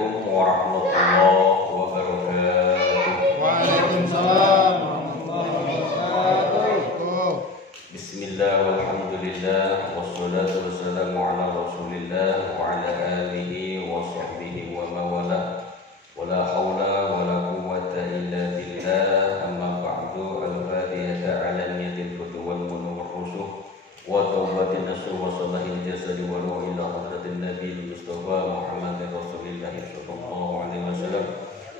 Assalamualaikum warahmatullahi wabarakatuh. Waalaikumsalam warahmatullahi wabarakatuh. Bismillah walhamdulillah wassalatu wassalamu ala rasulillah wa ala alihi wa sahbihi wa mawala wa la hawla wa la quwwata illa billah. Amma ba'du. Al-Fatihata ala niyatil futuh wal munu wal rusuh wa tawbatin nasuh wa salahil jasadi wa ruh ila hadratin nabi Mustafa Muhammad Rasulillah sallallahu alaihi wasallam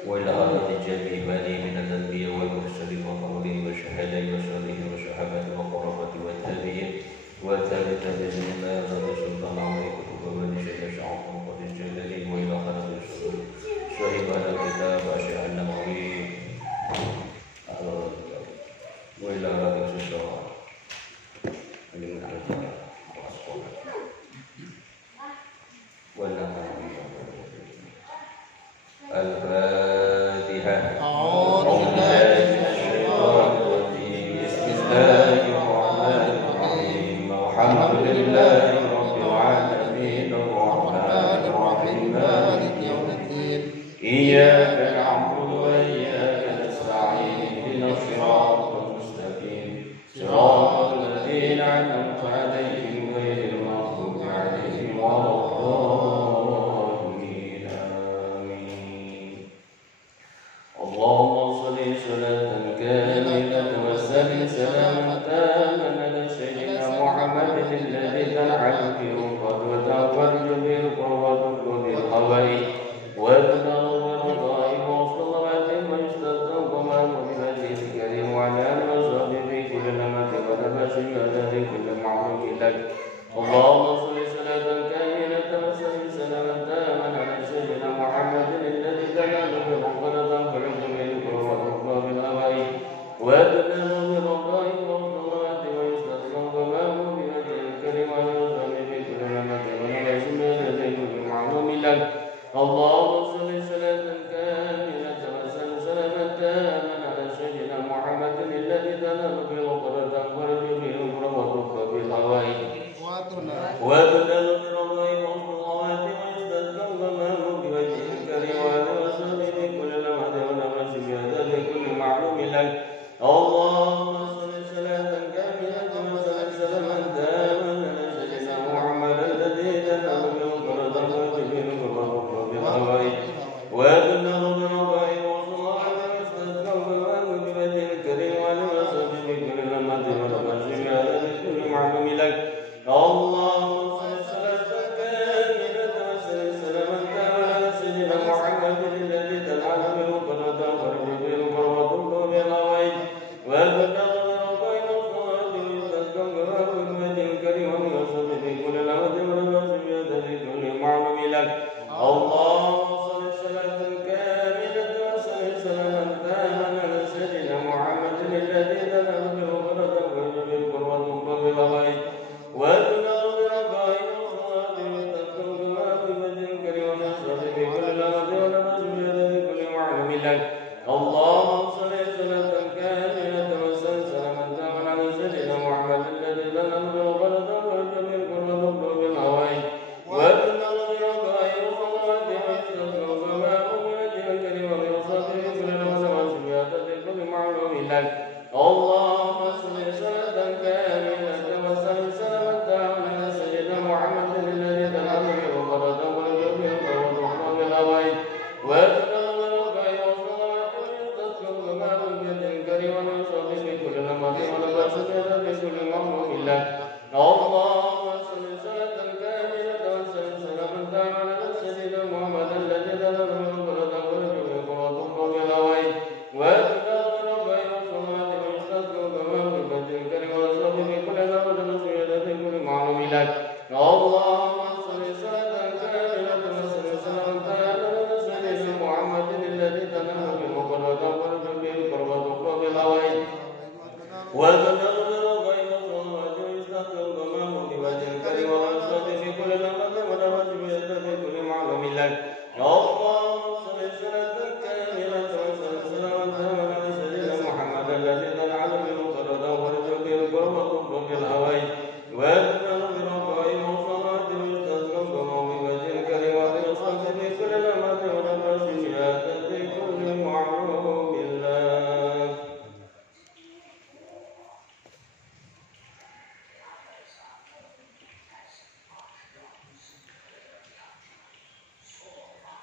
wa ila hadratin jami'i bani minal anbiya wal mursalin wa qawlihi wa syahadai wa salihin wa syahabati wa qarabati wa tabi'in wa tabi'in ila hadratin sultan amri kutub wa nisyadah sya'akum qadil jalali wa ila hadratin syahibana kitab asya'an nabawi wa ila hadratin sultan Al-Fatihah. A'udzu billahi minasyaitonir rajim. Bismillahirrahmanirrahim. Alhamdulillahi rabbil alamin arrahmanir rahim maliki yaumiddin. Iyyaka na'budu wa iyyaka nasta'in. Ihdinas siratal mustaqim. Siratal ladzina an'amta 'alaihim ghairil maghdubi 'alaihim waladdallin. Amin. Allahumma shalli salatan kamilatan wa sallim salaman taman ala sayyidina Muhammadin alladhi tan'alu bihi al-qadr wa ta'farju bihi al-qurba wa tudlu bihi al-hawa'i wa tanalu bihi wa salawati wa yustadqu ma mu'minati karim wa ala alihi wa sahbihi kullu namati wa nabashin alladhi kullu ma'ruf lak. Allahumma shalli salatan kamilatan wa sallim salaman taman ala sayyidina Muhammadin alladhi tan'alu bihi al-qadr wa ta'farju bihi al-qurba wa tudlu bihi al-hawa'i wa tanalu bihi al-qurba wa salawati wa yustadqu ma mu'minati karim wa ala alihi wa sahbihi kullu namati wa nabashin alladhi kullu ma'ruf lak. Allahumma salli salatan kamilatan wa sallim salaman taman ala sayyidina Muhammadin alladhi tan'alu bihi al-qadr wa ta'farju bihi al-qurba wa tudlu bihi al-hawa'i وَتُنَالُ بِرَضَائِهِ وَالصَّلَوَاتِ وَيُسْتَسْقَى الْغَمَامُ بِوَجْهِهِ الْكَرِيمِ وَعَلَى وَصَحْبِهِ كُلَّ لَمْحَةٍ وَنَفَسٍ بِعَدَدِ كُلِّ مَعْلُومٍ لَكَ. اللهم صل صلاة كاملة وسلم سلاما تاما على سيدنا محمد الذي تنال به القرى وتنفرج به القرى بالهوائي وتنال برضائه والصلوات ويستسقى الغمام بوجهه الكريم وعلى وصحبه كل لمحة ونفس بعدد كل معلوم لك. اللهم صل صلاة كاملة وسلم سلاما تاما على سيدنا محمد الذي تنال به القرى وتنفرج به القرى وتبلغ به الهوائي وتبلغ برضائه والصلوات ويستسقى الغمام بوجهه الكريم ويصحبه كل لمحة ونفس بعدد كل معلوم لك. اللهم صل صلاة كاملة وسلم سلاما تاما على سيدنا محمد الذي تنال به القرى وتنفرج به القرى وتبلغ به الهوائي وتنال برضائه والصلوات ويستسقى الغمام بوجهه الكريم ويصحبه كل لمحة ونفس بعدد كل معلوم لك. اللهم صل صلاة كاملة وسلم سلاما تاما على سيدنا محمد الذي تنال به القرى وتنفرج به القرى وتبلغ به الهوائي وتنال برضائه والصلوات ويستسقى الغمام بوجهه الكريم ويصحبه كل لمحة ونفس بعدد كل معلوم لك. اللهم صل صلاة كاملة وسلم سلاما تاما على سيدنا محمد الذي تنال به القرى وتنفرج به القرى وتبلغ به الهوائي وتنال برضائه والصلوات ويستسقى الغمام بوجهه الكريم ويصحبه كل لمحة ونفس بعدد كل معلوم لك. اللهم صل صلاة كاملة وسلم سلاما تاما على سيدنا محمد الذي تنال به القرى وتنفرج به القرى وتبلغ به الهوائي وتنال برضائه والصلوات ويستسقى الغمام بوجهه الكريم ويصحبه كل لمحة ونفس بعدد كل معلوم لك. اللهم صل صلاة كاملة وسلم سلاما تاما على سيدنا محمد الذي تنال به القرى وتنفرج به القرى وتبلغ به الهوائي وتنال برضائه والصلوات ويستسقى الغمام بوجهه الكريم ويصحبه كل لمحة ونفس بعدد كل معلوم لك. اللهم صل صلاة كاملة وسلم سلاما تاما على سيدنا محمد الذي تنال به القرى وتنفرج به القرى وتبلغ به الهوائي وتنال برضائه والصلوات ويستسقى الغمام بوجهه الكريم ويصحبه كل لمحة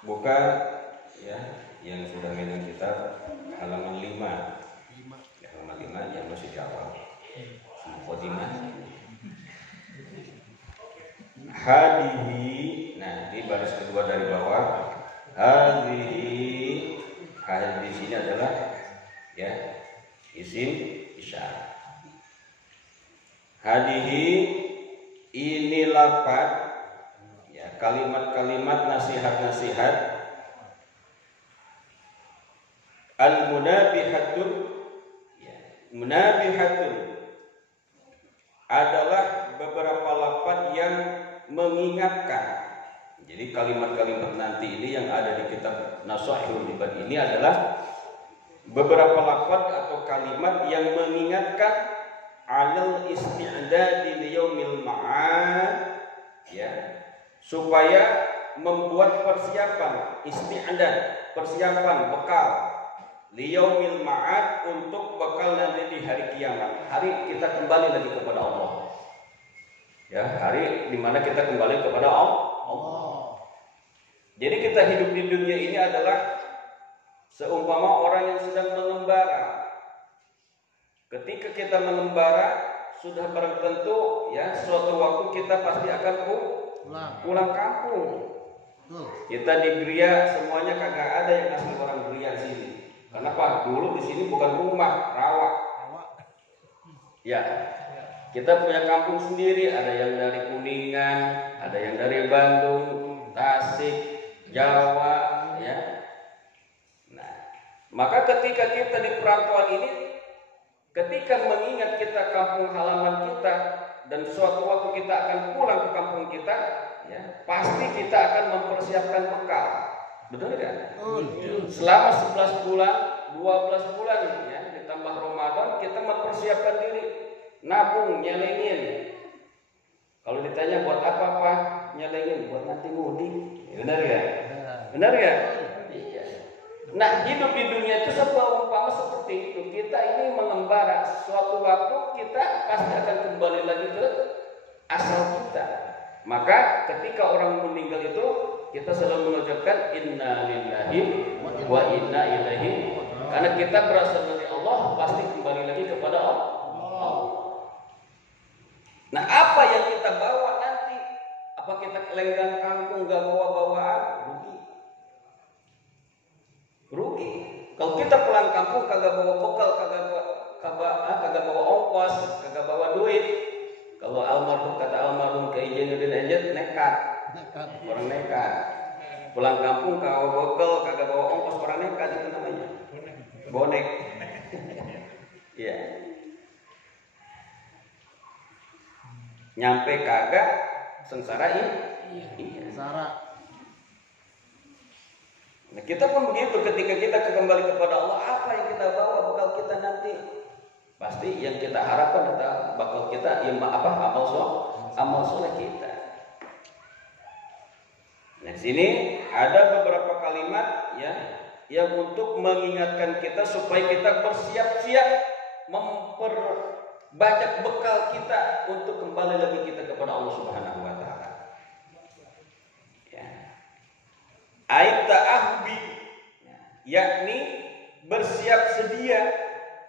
Buka ya yang sudah megang kitab halaman 5. Ya, halaman 5 yang masih di awal. Mukadimah. Hadihi, nah di baris kedua dari bawah. Hadihi, di sini adalah ya isim isyarat. Hadihi ini lafaz ya kalimat-kalimat nasihat-nasihat al-munabihatun ya, munabihatun adalah beberapa lafaz yang mengingatkan. Jadi kalimat-kalimat nanti ini yang ada di kitab Nasaihul Ibad ini adalah beberapa lafaz atau kalimat yang mengingatkan alal isti'dadi liyaumil ma'ad ya, supaya membuat persiapan isti'dad, persiapan bekal liyaumil ma'ad, untuk bekal nanti di hari kiamat, hari kita kembali lagi kepada Allah. Ya, hari di mana kita kembali kepada Allah. Jadi kita hidup di dunia ini adalah seumpama orang yang sedang mengembara. Ketika kita mengembara, sudah barang tentu ya suatu waktu kita pasti akan pulang kampung. Kita di Gria semuanya kagak ada yang asli orang Gria sini. Kenapa? Dulu di sini bukan rumah, rawa. Ya. Kita punya kampung sendiri, ada yang dari Kuningan, ada yang dari Bandung, Tasik, Jawa, ya. Nah, maka ketika kita di perantauan ini, ketika mengingat kita kampung halaman kita dan suatu waktu kita akan pulang ke kampung kita, ya, pasti kita akan mempersiapkan bekal. Betul tidak? Selama 11 bulan, 12 bulan ya, ditambah Ramadan, kita mempersiapkan diri. Nabung, nyelengin. Kalau ditanya buat apa Pak? Nyelengin buat nanti mudik. Benar ya? Benar ya? Iya. Nah, hidup di dunia itu sebuah umpama seperti itu. Kita ini mengembara. Suatu waktu kita pasti akan kembali lagi ke asal kita. Maka ketika orang meninggal itu, kita selalu mengucapkan inna lillahi wa inna ilaihi. Karena kita berasal dari Allah, pasti kembali lagi kepada Allah. Nah, apa yang kita bawa nanti? Apa kita lenggang kampung gak bawa bawaan? Rugi. Kalau kita pulang kampung kagak bawa bekal, kagak bawa ongkos, kagak bawa duit. Kalau almarhum kata almarhum ke Ijainuddin Ejet, nekat. Orang nekat. Pulang kampung kagak bawa bekal, kagak bawa ongkos, orang nekat itu namanya. Bonek. Iya. Nyampe kagak sengsara ini. Iya. Sengsara. Nah, kita pun begitu ketika kita kembali kepada Allah, apa yang kita bawa bekal kita nanti? Pasti yang kita harapkan adalah bakal kita yang amal soleh kita. Nah, sini ada beberapa kalimat ya yang untuk mengingatkan kita supaya kita bersiap-siap memperbajak bekal kita untuk kembali lagi kita kepada Allah Subhanahu wa taala. Ya. Aita ahbi, yakni bersiap sedia.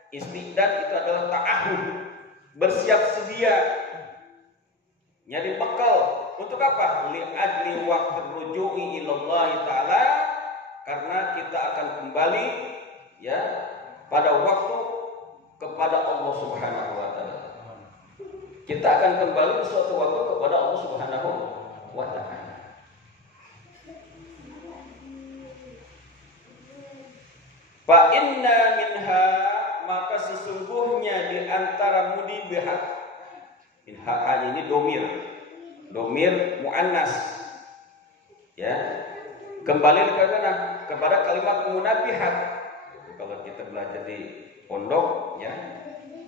Istidad itu adalah ta'ahud, bersiap sedia, nyari bekal untuk apa? Li'adli waqti ruju'i ilallahi ta'ala, karena kita akan kembali ya pada waktu kepada Allah Subhanahu wa taala. Kita akan kembali suatu waktu kepada Allah Subhanahu wa taala. Fa inna minha, maka sesungguhnya di antara mudibihat, minha ini domir muannas, ya, kembali kepada kalimat munabihat. Kalau kita belajar di pondok, ya,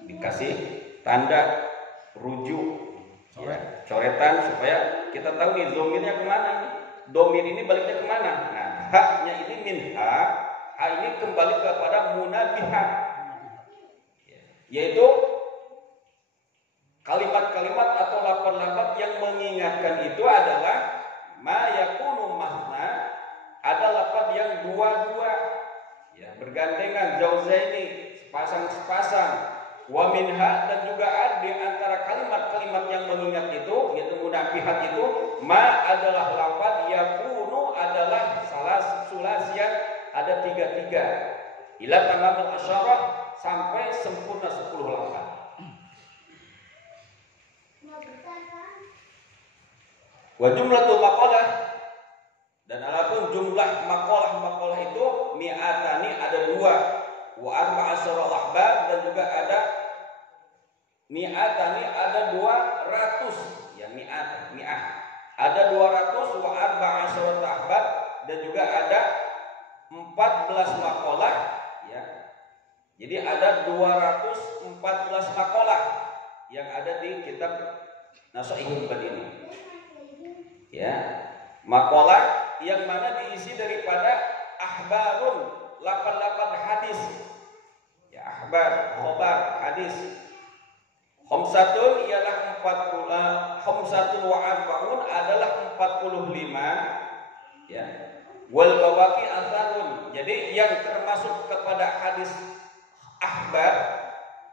dikasih tanda rujuk, ya, coretan supaya kita tahu nih domirnya kemana nih. Domir ini baliknya kemana? Nah, haknya ini minha, ini kembali kepada munabihat, yaitu kalimat-kalimat atau lafaz-lafaz yang mengingatkan itu adalah ma yakunu mahna, adalah zaujaini, sepasang-sepasang. Wa minha, dan juga ada di antara kalimat-kalimat yang mengingat itu, yaitu munabihat itu, ma adalah lafaz yakunu adalah salah sulasian, ada 3 ila tamamul asyarah, sampai sempurna 10 lafaz. Wa jumlatul maqalah, dan adapun jumlah maqalah itu mi'atani, ada 2, wa arba'asyara lahbab, dan juga ada mi'atani, ada 200, ya mi'ah ada 200, wa arba'asyara lahbab, dan juga ada 14 maqalah, ya. Jadi ada 214 maqalah yang ada di kitab Nasaihul Bad ini. Ya, maqalah yang mana diisi daripada ahbarun, 88 hadis. Ya, ahbar, khobar, hadis. Khamsatun ialah 40, khamsatun wa arba'un adalah 45, ya. Wal bawaqi atharun. Jadi yang termasuk kepada hadis ahbar,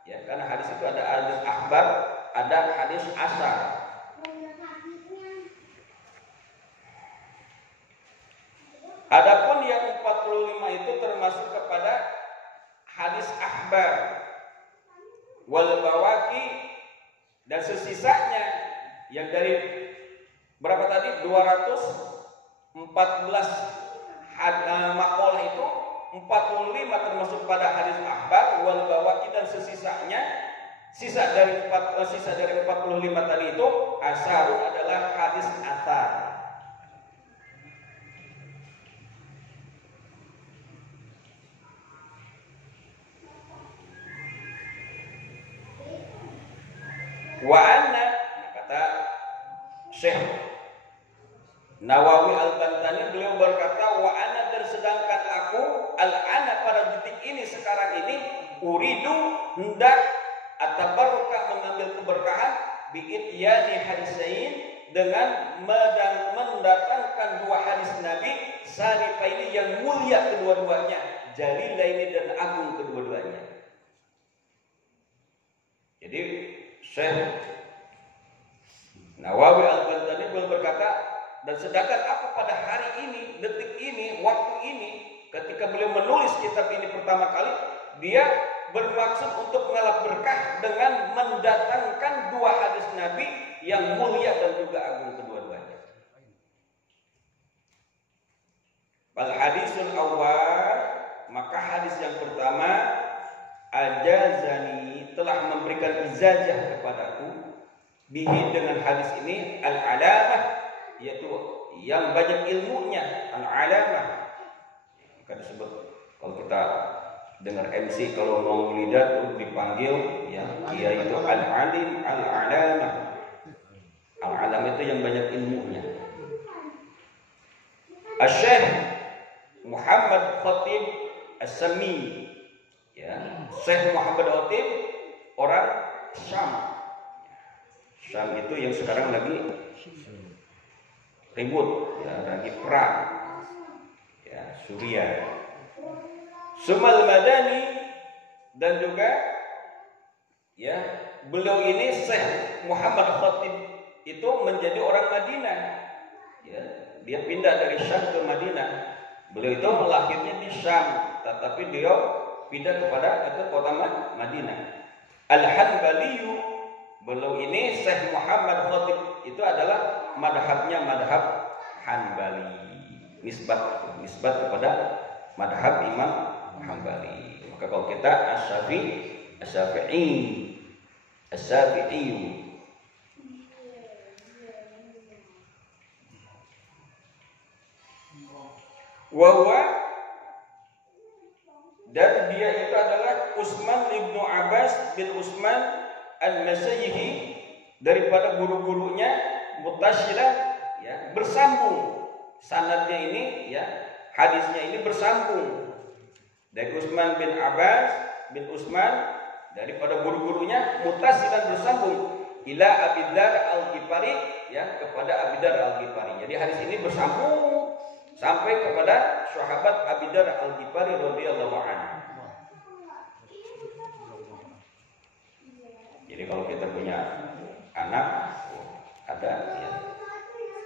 ya, karena hadis itu ada hadis ahbar, ada hadis asar. Adapun yang 45 itu termasuk kepada hadis ahbar, wal bawaqi, dan sesisanya yang dari berapa tadi, 214 maqalah itu 45 termasuk pada hadis ahbar, wal bawaqi, dan sesisanya sisa dari 45 tadi itu asarun adalah hadis asar. Wa anna, kata Syekh Nawawi Al-Bantani, beliau berkata, wa anna, dan sedangkan aku al-ana pada detik ini, sekarang ini, uridu, hendak atabarukah, mengambil keberkahan, bi'ityani hadisain, dengan mendatangkan 2 hadis Nabi syarifaini, yang mulia kedua-duanya, jalilaini, dan agung kedua-duanya. Jadi Syekh Nawawi Al-Bantani beliau berkata, dan sedangkan aku pada hari ini, detik ini, waktu ini, ketika beliau menulis kitab ini pertama kali, dia bermaksud untuk mengalap berkah dengan mendatangkan 2 hadis Nabi yang mulia dan juga agung kedua-duanya. Bal hadisul awal, maka hadis yang pertama, ajazani, telah memberikan ijazah kepadaku, bihi, dengan hadis ini, al-alamah, yaitu yang banyak ilmunya, al-alamah. Maka disebut, kalau kita dengar MC, kalau mau lidah itu dipanggil, ya, dia itu al-alim, al-alamah. Al-alam itu yang banyak ilmunya. Asy-Syaikh Muhammad Khatib As-Sami, ya, Syekh Muhammad Khatib, orang Syam. Syam itu yang sekarang lagi ribut, ya, lagi perang, ya, Suriah. Sumal Madani, dan juga, ya, beliau ini Syekh Muhammad Khatib itu menjadi orang Madinah, ya, dia pindah dari Syam ke Madinah. Beliau itu lahirnya di Syam, tetapi dia pindah kepada kota Madinah. Al-Hanbaliyu, beliau ini Syekh Muhammad Khatib itu adalah madhabnya madhab Hanbali, nisbat kepada madhab Imam Hanbali. Maka kalau kita Asy-Syafi'i Wawa, dan dia itu adalah Utsman ibnu Abbas bin Utsman al-Masayhi, daripada guru-gurunya mutasyirah, ya, bersambung sanadnya ini, ya, hadisnya ini bersambung dari Utsman bin Abbas bin Utsman, daripada guru-gurunya mutasyirah bersambung ila Abi Dzar Al-Ghifari, ya, kepada Abi Dzar Al-Ghifari. Jadi hadis ini bersambung sampai kepada sahabat Abi Dzar Al-Ghifari radhiyallahu anhu. Jadi kalau kita punya anak, ada ya,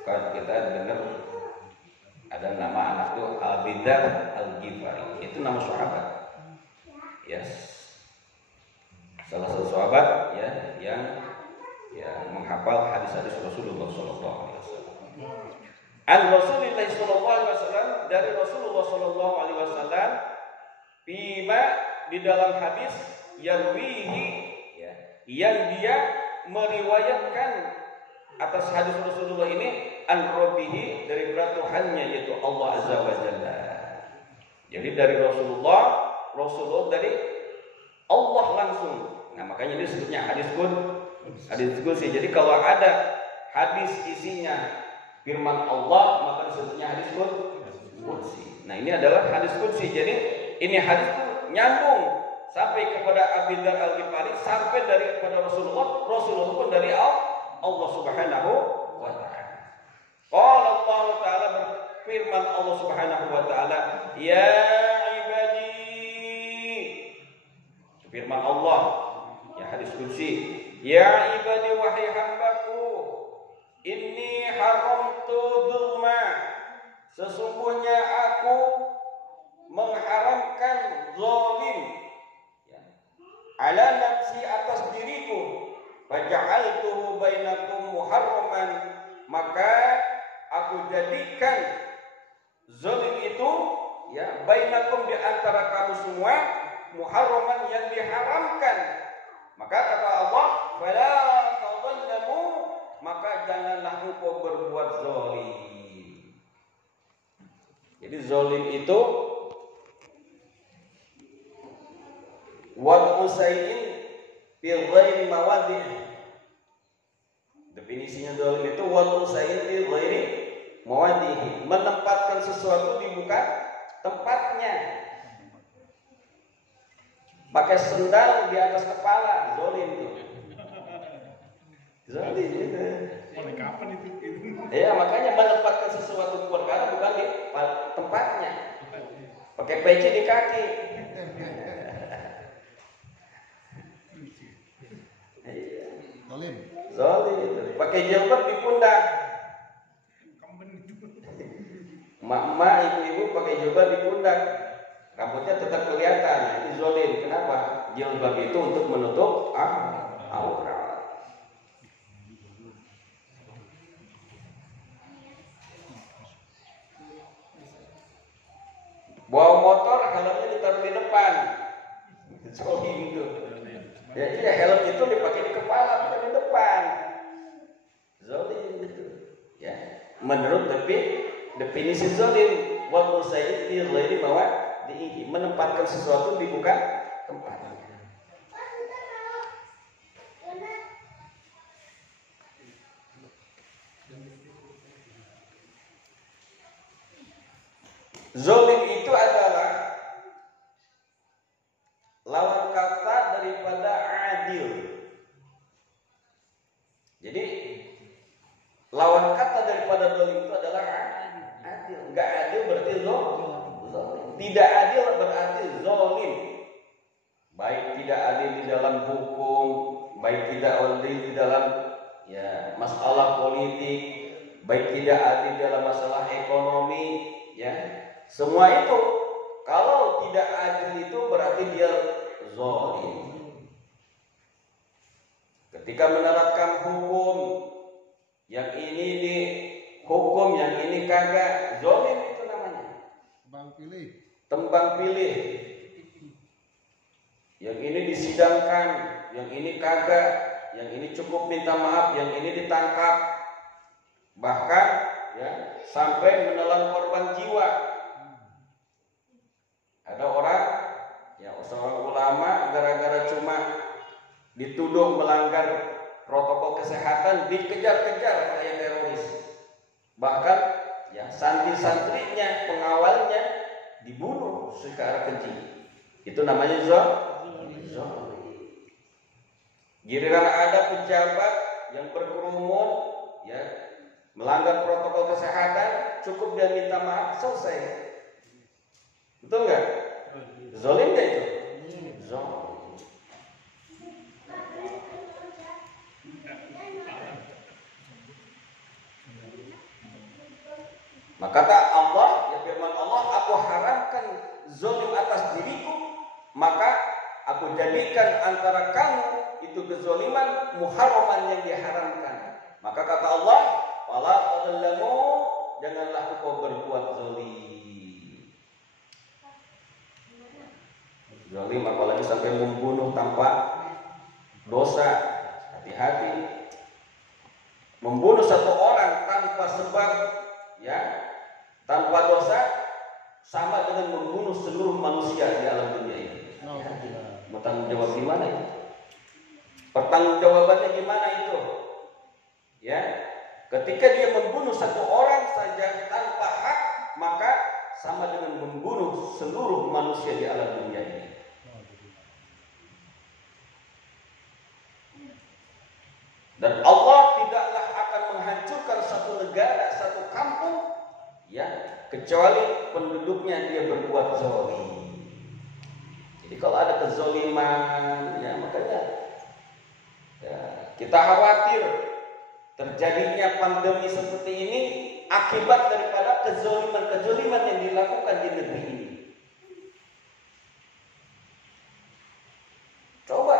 kalau kita dengar ada nama anak itu Al-Bidar Al-Ghifari, itu nama sahabat. Ya, salah satu sahabat ya yang menghafal hadis-hadis Rasulullah Sallallahu Alaihi Wasallam. An Rasulillah Sallallahu Alaihi Wasallam, dari Rasulullah Sallallahu Alaihi Wasallam, bima di dalam hadis yarwihi ya, yang dia meriwayatkan atas hadis Rasulullah ini an rabbihi, dari berat Tuhannya yaitu Allah Azza wa Jalla. Jadi dari Rasulullah dari Allah langsung. Nah, makanya ini disebutnya hadis qudsi. Jadi kalau ada hadis isinya firman Allah, maka disebutnya hadis qudsi. Nah, ini adalah hadis qudsi. Jadi ini hadis itu nyambung sampai kepada Abu Dzar Al-Ghifari, sampai daripada Rasulullah pun dari Allah Subhanahu wa taala. Qala Allah taala, berfirman Allah Subhanahu wa taala, ya ibadi. Firman Allah, ya hadis qudsi, ya ibadi wahai hambaku, inni haramtu dzulma, sesungguhnya aku mengharamkan zalim ya, ala nafsi, atas diriku, faja'altuhu bainakum muharraman, maka aku jadikan zalim itu ya bainakum, di antara kamu semua, muharraman, yang diharamkan. Maka kata Allah, fala tadhallamu, maka janganlah engkau berbuat zalim. Jadi zalim itu wal usaiin fil ghairi mawadhi'. Definisinya zalim itu wal usaiin fil ghairi mawadhi', menempatkan sesuatu di bukan tempatnya. Pakai sendal di atas kepala, zalim itu. Zalim itu. Mulai kapan itu? Ya, makanya menempatkan sesuatu perkara bukan di tempatnya. Pakai peci di kaki. Zalim. Zalim itu. Pakai jilbab di pundak. Mak-mak, ibu-ibu pakai jilbab di pundak. Rambutnya tetap kelihatan. Ini zalim. Kenapa? Jilbab itu untuk menutup aurat. Bawa motor, helmnya ditaruh di depan. Zalim itu. Ya, iya, helm itu dipakai di kepala, bukan di depan. Zalim itu. Ya, menurut definisi zalim, wa usayid fi ghairi mawadihi, menempatkan sesuatu di bukan tempatnya. Zalim itu adalah lawan kata daripada adil. Jadi lawan kata daripada zalim itu adalah adil. Enggak adil berarti zalim. Tidak adil berarti zalim. Baik tidak adil di dalam hukum, baik tidak adil di dalam ya masalah politik, baik tidak adil dalam masalah ekonomi, ya. Semua itu kalau tidak adil itu berarti dia zalim. Ketika menerapkan hukum, yang ini dihukum, yang ini kagak, zalim itu namanya. Tembang pilih. Yang ini disidangkan, yang ini kagak, yang ini cukup minta maaf, yang ini ditangkap. Bahkan ya sampai menelan korban jiwa. Ada orang, ya seorang ulama gara-gara cuma dituduh melanggar protokol kesehatan dikejar-kejar kayak teroris. Bahkan ya santri-santrinya, pengawalnya dibunuh secara keji. Itu namanya zalim. Giliran ada pejabat yang berkerumun ya melanggar protokol kesehatan, cukup dia minta maaf, selesai. Betul nggak? Zalim nggak itu? Zalim. Maka kata Allah, ya firman Allah, aku haramkan zalim atas diriku, maka aku jadikan antara kamu itu kezaliman muharraman yang diharamkan. Maka kata Allah, wala tadlamu, janganlah engkau berbuat zalim. Zalim apalagi sampai membunuh tanpa dosa. Hati-hati. Membunuh satu orang tanpa sebab, ya, tanpa dosa, sama dengan membunuh seluruh manusia di alam dunia ini. Mau tanggung jawab gimana itu? Pertanggungjawabannya gimana itu? Ya, ketika dia membunuh satu orang saja tanpa hak, maka sama dengan membunuh seluruh manusia di alam dunia ini. Dan Allah tidaklah akan menghancurkan satu negara, satu kampung, ya, kecuali penduduknya dia berbuat zalim. Jadi kalau ada kezaliman, ya makanya ya, kita khawatir terjadinya pandemi seperti ini akibat daripada kezaliman-kezaliman yang dilakukan di negeri ini. Coba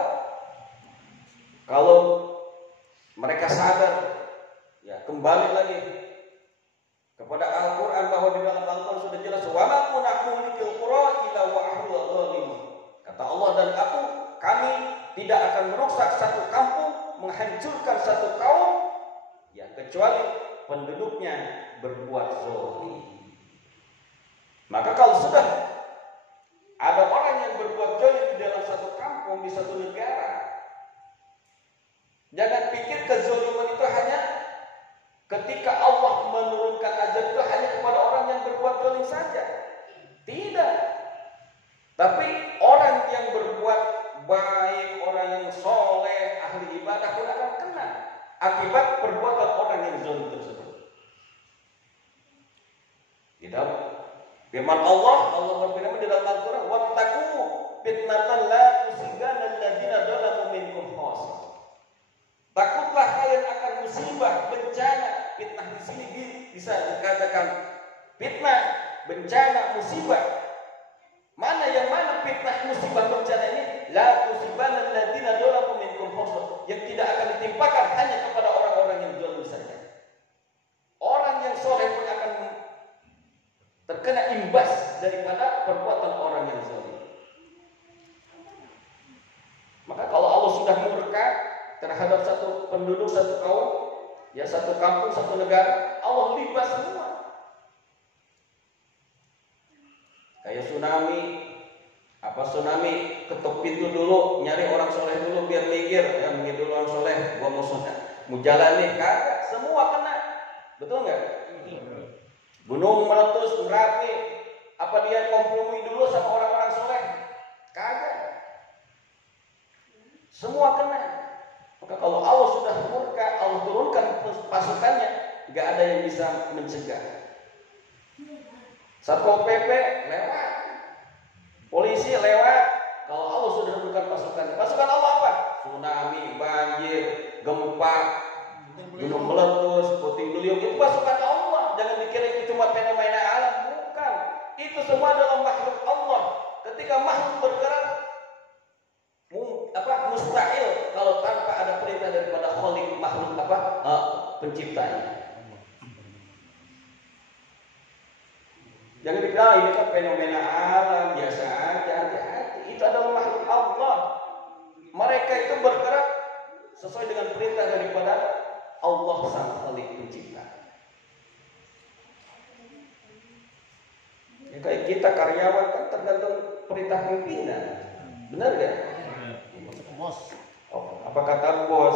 kalau mereka sadar, ya kembali lagi kepada Al-Quran, bahwa di dalam Al-Quran sudah jelas, wa ma kunna muhlikil qura illa wa ahluha zalimun. Kata Allah, dan kami tidak akan merusak satu kampung, menghancurkan satu kaum, ya kecuali penduduknya berbuat zalim. Maka kalau sudah ada orang yang berbuat zalim di dalam satu kampung, di satu negara, jangan pikir kezaliman itu hanya ketika Allah menurunkan azab itu hanya kepada orang yang berbuat zalim saja. Tidak. Tapi orang yang berbuat baik, orang yang soleh, ahli ibadah pun akan kena akibat perbuatan orang yang zalim tersebut. Di dalam firman Allah berfirman di dalam Al-Quran, wattaqu fitnatan la tusibanna alladziina zalamu minkum khassah. Takutlah kalian akan musibah, bencana. Fitnah di sini bisa dikatakan fitnah, bencana, musibah. Mana yang mana fitnah, musibah, bencana ini? La tusibanna alladziina zalamu minkum khassah, yang tidak akan ditimpakan hanya kepada orang-orang yang zalim saja. Orang yang soleh pun akan terkena imbas daripada perbuatan orang yang zalim. Maka kalau Allah sudah murka terhadap satu penduduk, satu kaum, ya satu kampung, satu negara, Allah libas semua. Kayak tsunami, ketuk pintu dulu, nyari orang soleh dulu biar minggir, ya minggir dulu orang soleh, gua mau jalan nih, kagak, semua kena, betul nggak? Gunung meletus, Merapi, apa dia kompromi dulu sama orang-orang soleh? Kagak, semua kena. Maka kalau Allah sudah murka, Allah turunkan pasukannya, nggak ada yang bisa mencegah. Satpol PP lewat, polisi lewat. Kalau Allah sudah turunkan pasukannya, pasukan Allah apa? Tsunami, banjir, gempa, gunung meletus, puting beliung, itu pasukan Allah. Jangan dikira itu cuma fenomena alam, bukan. Itu semua adalah makhluk Allah. Ketika makhluk bergerak, mustahil kalau tanpa ada perintah daripada Khalik, makhluk penciptanya. Jangan dikira ini kan fenomena alam biasa aja. Hati-hati, itu adalah makhluk Allah. Mereka itu bergerak sesuai dengan perintah daripada Allah sang Khalik pencipta. Ya, kayak kita karyawan kan tergantung perintah pimpinan, benar gak? Bos. Oh, apa kata bos?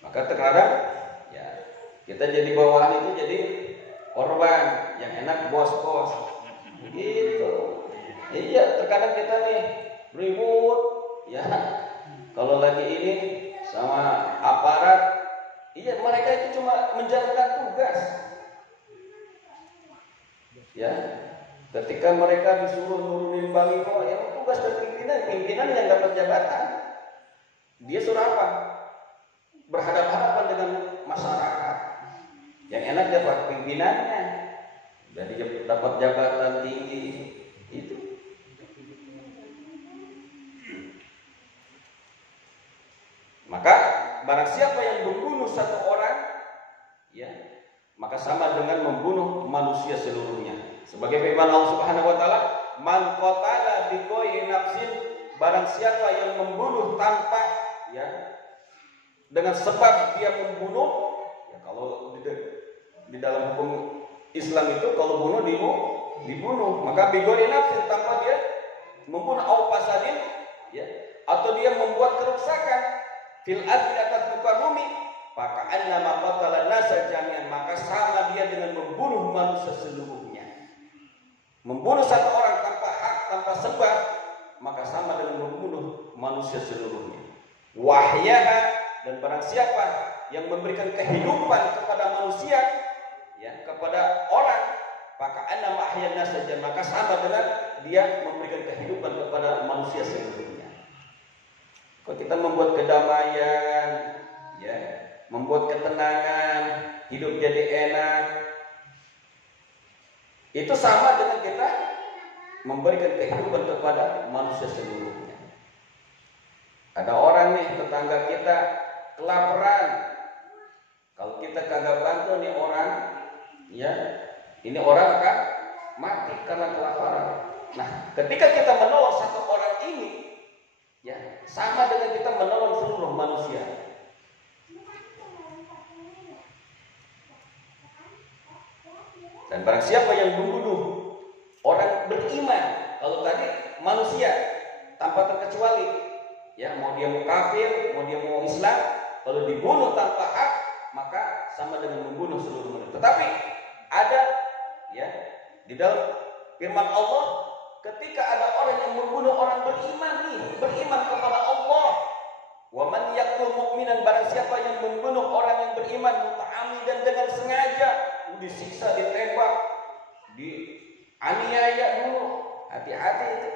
Maka terkadang ya kita jadi bawahan itu jadi korban, yang enak bos-bos gitu. Iya, terkadang kita nih ribut ya, kalau lagi ini sama aparat, iya mereka itu cuma menjalankan tugas ya. Ketika mereka disuruh nurunin baliho, ya tugas dari pimpinan yang dapat jabatan, dia suruh apa? Berhadapan-hadapan dengan masyarakat. Yang enak dapat pimpinannya, jadi dapat jabatan tinggi itu. Maka barang siapa yang membunuh satu orang, ya, maka sama dengan membunuh manusia seluruhnya. Sebagai firman Allah Subhanahu wa taala, "Man qatala bi ghairi nafsin", barang siapa yang membunuh tanpa, ya, dengan sebab dia membunuh, ya, kalau di dalam hukum Islam itu kalau bunuh dibunuh, maka bi ghairi nafsin, tanpa dia membunuh au fasadin, ya, atau dia membuat kerusakan fil ardi, atas muka bumi, maka annama qatala nasa jami'an, maka sama dia dengan membunuh manusia seluruhnya. Membunuh satu orang tanpa hak, tanpa sebab, maka sama dengan membunuh manusia seluruhnya. Wahyaha, dan barang siapa yang memberikan kehidupan kepada manusia, ya, kepada orang, maka annama ahyan nasa jami'an, maka sama dengan dia memberikan kehidupan kepada manusia seluruhnya. Kalau kita membuat kedamaian, ya, membuat ketenangan, hidup jadi enak, itu sama dengan kita memberikan kehidupan kepada manusia seluruhnya. Ada orang nih, tetangga kita kelaparan, kalau kita kagak bantu nih orang, ya, ini orang akan mati karena kelaparan. Nah, ketika kita menolong satu orang ini, ya, sama dengan kita menolong seluruh manusia. Dan barang siapa yang membunuh orang beriman, kalau tadi manusia tanpa terkecuali, ya, mau dia mau kafir, mau dia mau Islam, kalau dibunuh tanpa hak, maka sama dengan membunuh seluruh manusia. Tetapi ada, ya, di dalam firman Allah, ketika ada orang yang membunuh orang beriman nih, beriman kepada Allah, wa man yaqtul mu'minan, barang siapa yang membunuh orang yang beriman muta'ammidan, dengan sengaja, disiksa, ditembak, dianiaya dulu, hati-hati itu.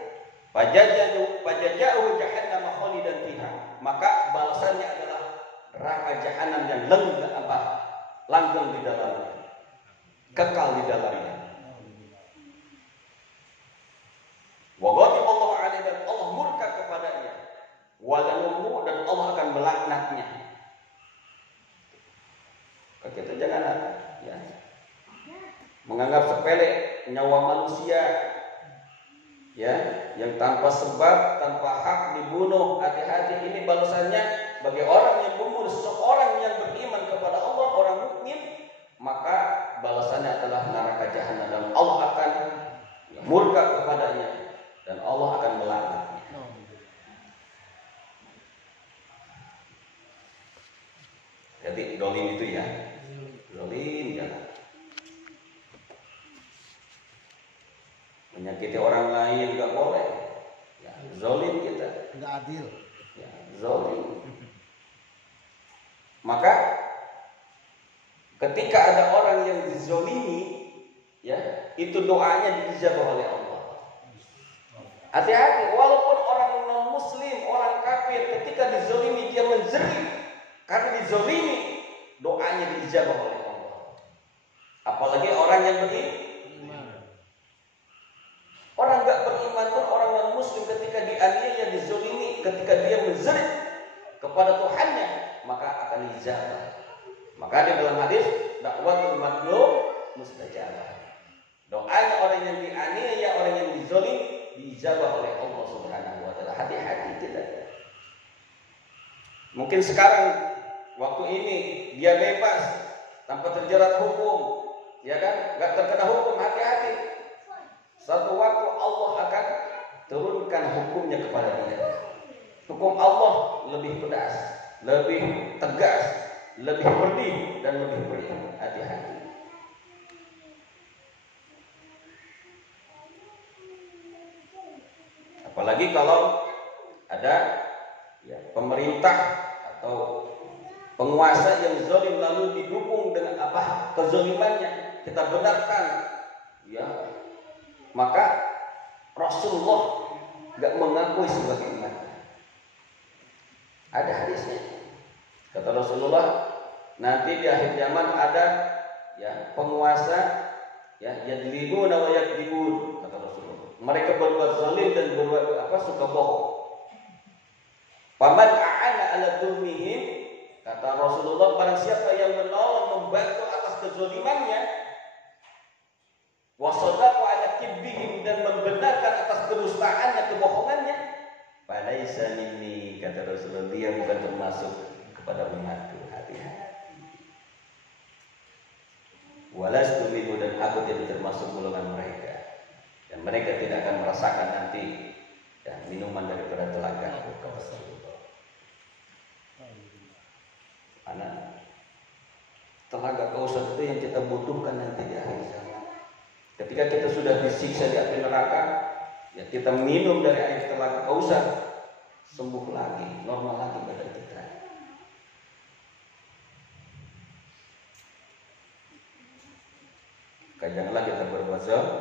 Fajajahu jahannam khalidan fiha, maka balasannya adalah neraka jahanam yang langgeng di dalamnya, kekal di dalamnya. Wa ghadiballahu alaihi, dan Allah murka kepadanya, wa lanuhu, dan Allah akan melaknatnya. Kita jangan, ya, menganggap sepele nyawa manusia, ya, yang tanpa sebab, tanpa hak dibunuh. Hati-hati, ini balasannya bagi orang yang membunuh seorang yang beriman kepada Allah, orang mukmin, maka balasannya adalah neraka jahanam, dan Allah akan murka kepadanya, dan Allah akan melaknatnya. Jadi dolim itu, ya, dolim, jangan menyakiti orang lain, nggak boleh, ya, zolim kita, nggak adil, ya, zolim. Maka ketika ada orang yang dizolimi, ya, itu doanya diijabah oleh Allah. Hati-hati, walaupun orang non muslim, orang kafir, ketika dizolimi dia menjerit karena dizolimi, doanya diijabah oleh Allah. Apalagi orang yang beriman. Orang nggak beriman pun, orang non muslim, ketika dianiaya, dizolimi, ketika dia menjerit kepada Tuhannya, maka akan diijabah. Maka di dalam hadis, dakwatul mazlum mustajabah, doanya orang yang dianiaya, orang yang dizolim, diijabah oleh Allah Subhanahu wa taala. Hati-hati kita. Mungkin sekarang waktu ini dia bebas tanpa terjerat hukum, ya kan? Enggak terkena hukum, hati-hati. Satu waktu Allah akan turunkan hukumnya kepada dia. Hukum Allah lebih pedas, lebih tegas, lebih pedih, dan lebih perih. Hati-hati. Apalagi kalau ada, ya, pemerintah atau penguasa yang zalim lalu didukung dengan kezalimannya, kita benarkan, ya, maka Rasulullah nggak mengakui sebagai iman. Ada hadisnya, kata Rasulullah, nanti di akhir zaman ada ya penguasa ya yadlimuna wa yakdibun kata Rasulullah. Mereka berbuat zalim dan berbuat suka bohong. Faman a'ana ala dzulmihim kata Rasulullah, barang siapa yang menolong membantu atas kezalimannya, wa sadaqa ala kibihim dan membenarkan atas kedustaannya, kebohongannya, falaisa minni kata Rasulullah, dia bukan termasuk kepada umatku. Hati-hati. Walastu minhu dan aku tidak termasuk golongan mereka. Dan mereka tidak akan merasakan nanti ya, minuman daripada telaga. Karena telaga Kausar itu yang kita butuhkan nanti di akhir zaman. Ketika kita sudah disiksa di api neraka, ya kita minum dari air telaga Kausar, sembuh lagi, normal lagi badan kita. Janganlah kita berbuat zalim.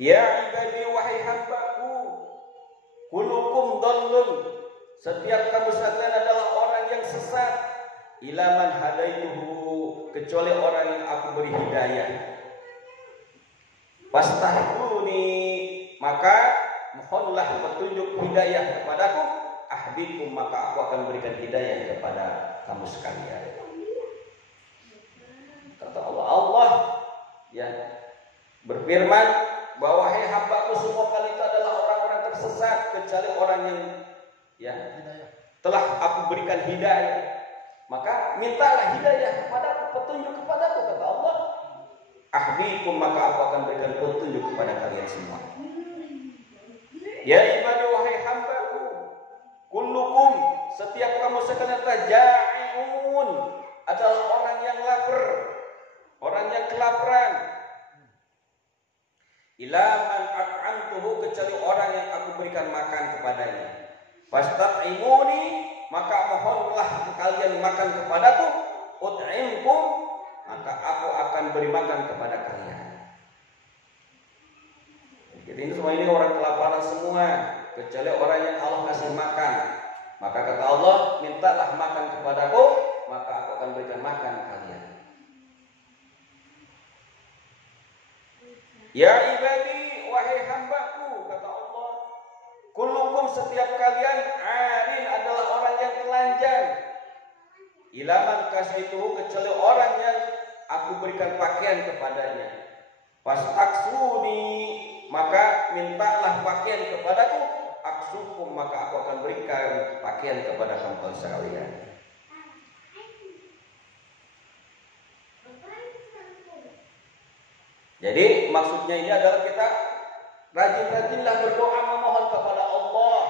Ya ibadi wahai hambaku, kulukum dhallun, setiap kamu sekalian adalah orang yang sesat. Ilaman hadaituhu, kecuali orang yang aku beri hidayah. Fastahduni, maka mohonlah petunjuk hidayah kepadaku. Ahdikum, maka aku akan berikan hidayah kepada kamu sekalian. Kata Allah ya berfirman bahwa hai hambaku, semua kali itu adalah orang-orang tersesat kecuali orang yang ya telah aku berikan hidayah. Maka mintalah hidayah kepadaku, petunjuk kepadaku, kata Allah. Ahdikum, maka aku akan berikan petunjuk kepada kalian semua. Ya ibadi wahai hambaku, kullukum, setiap kamu sekalian ja'iun, adalah orang yang lapar, orang yang kelaparan. Ilaman at'amtuhu, kecuali orang yang aku berikan makan kepadanya. Fastat'imuni, maka mohonlah kalian makan kepadaku. Ut'imkum, maka aku akan beri makan kepada kalian. Jadi ini semua ini orang kelaparan semua, kecuali orang yang Allah kasih makan. Maka kata Allah, mintalah makan kepadaku, maka aku akan berikan makan kalian. Ya ibadi wahai hambaku, kata Allah, kullukum, setiap kalian arin, adalah orang yang telanjang. Ilaman kasituhu, kecuali orang yang aku berikan pakaian kepadanya. Fastaksuni, maka mintalah pakaian kepadaku. Aksukum, maka aku akan berikan pakaian kepada kamu sekalian. Jadi maksudnya ini adalah kita rajin-rajinlah berdoa memohon kepada Allah.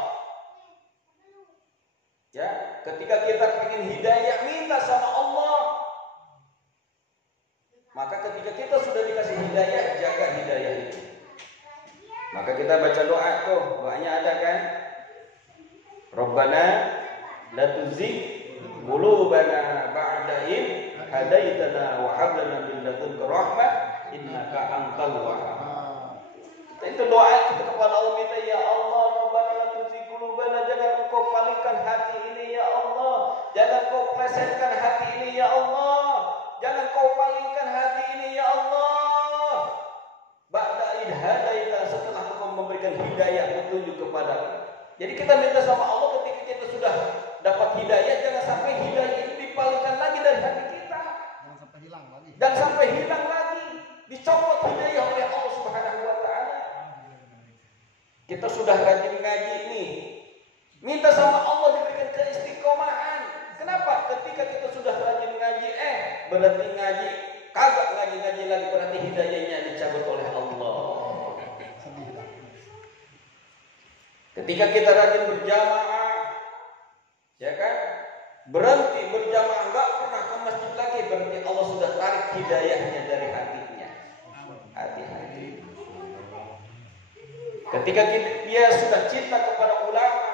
Ya, ketika kita ingin hidayah, minta sama Allah. Maka ketika kita sudah dikasih hidayah, jaga hidayah itu. Maka kita baca doa tuh, doanya ada kan? Rabbana la tuzigh qulubana ba'da idh hadaitana wa hab lana min ladunka rahmah innaka antal wahhab. Itu doa kita kepada Allah, minta ya Allah, Rabbana la tuzigh qulubana, jangan engkau palingkan hati ini ya Allah, jangan kau plesetkan hati ini ya Allah, jangan kau palingkan hati ini ya Allah. Ba'da idh hadaitana, setelah engkau memberikan hidayah, petunjuk kepadaku. Jadi kita minta sama Allah ketika kita sudah dapat hidayah, jangan sampai hidayah itu dipalingkan lagi dari hati kita. Jangan sampai hilang lagi. Jangan sampai hilang lagi, dicopot hidayah oleh Allah Subhanahu wa taala. Kita sudah rajin ngaji nih, minta sama Allah diberikan keistiqomahan. Kenapa? Ketika kita sudah rajin ngaji, berhenti ngaji, kagak ngaji-ngaji lagi, berarti hidayahnya dicabut oleh Allah. Ketika kita rajin berjamaah, ya kan, berhenti berjamaah, nggak pernah ke masjid lagi, berarti Allah sudah tarik hidayahnya dari hatinya. Hati-hati. Ketika dia sudah cinta kepada ulama,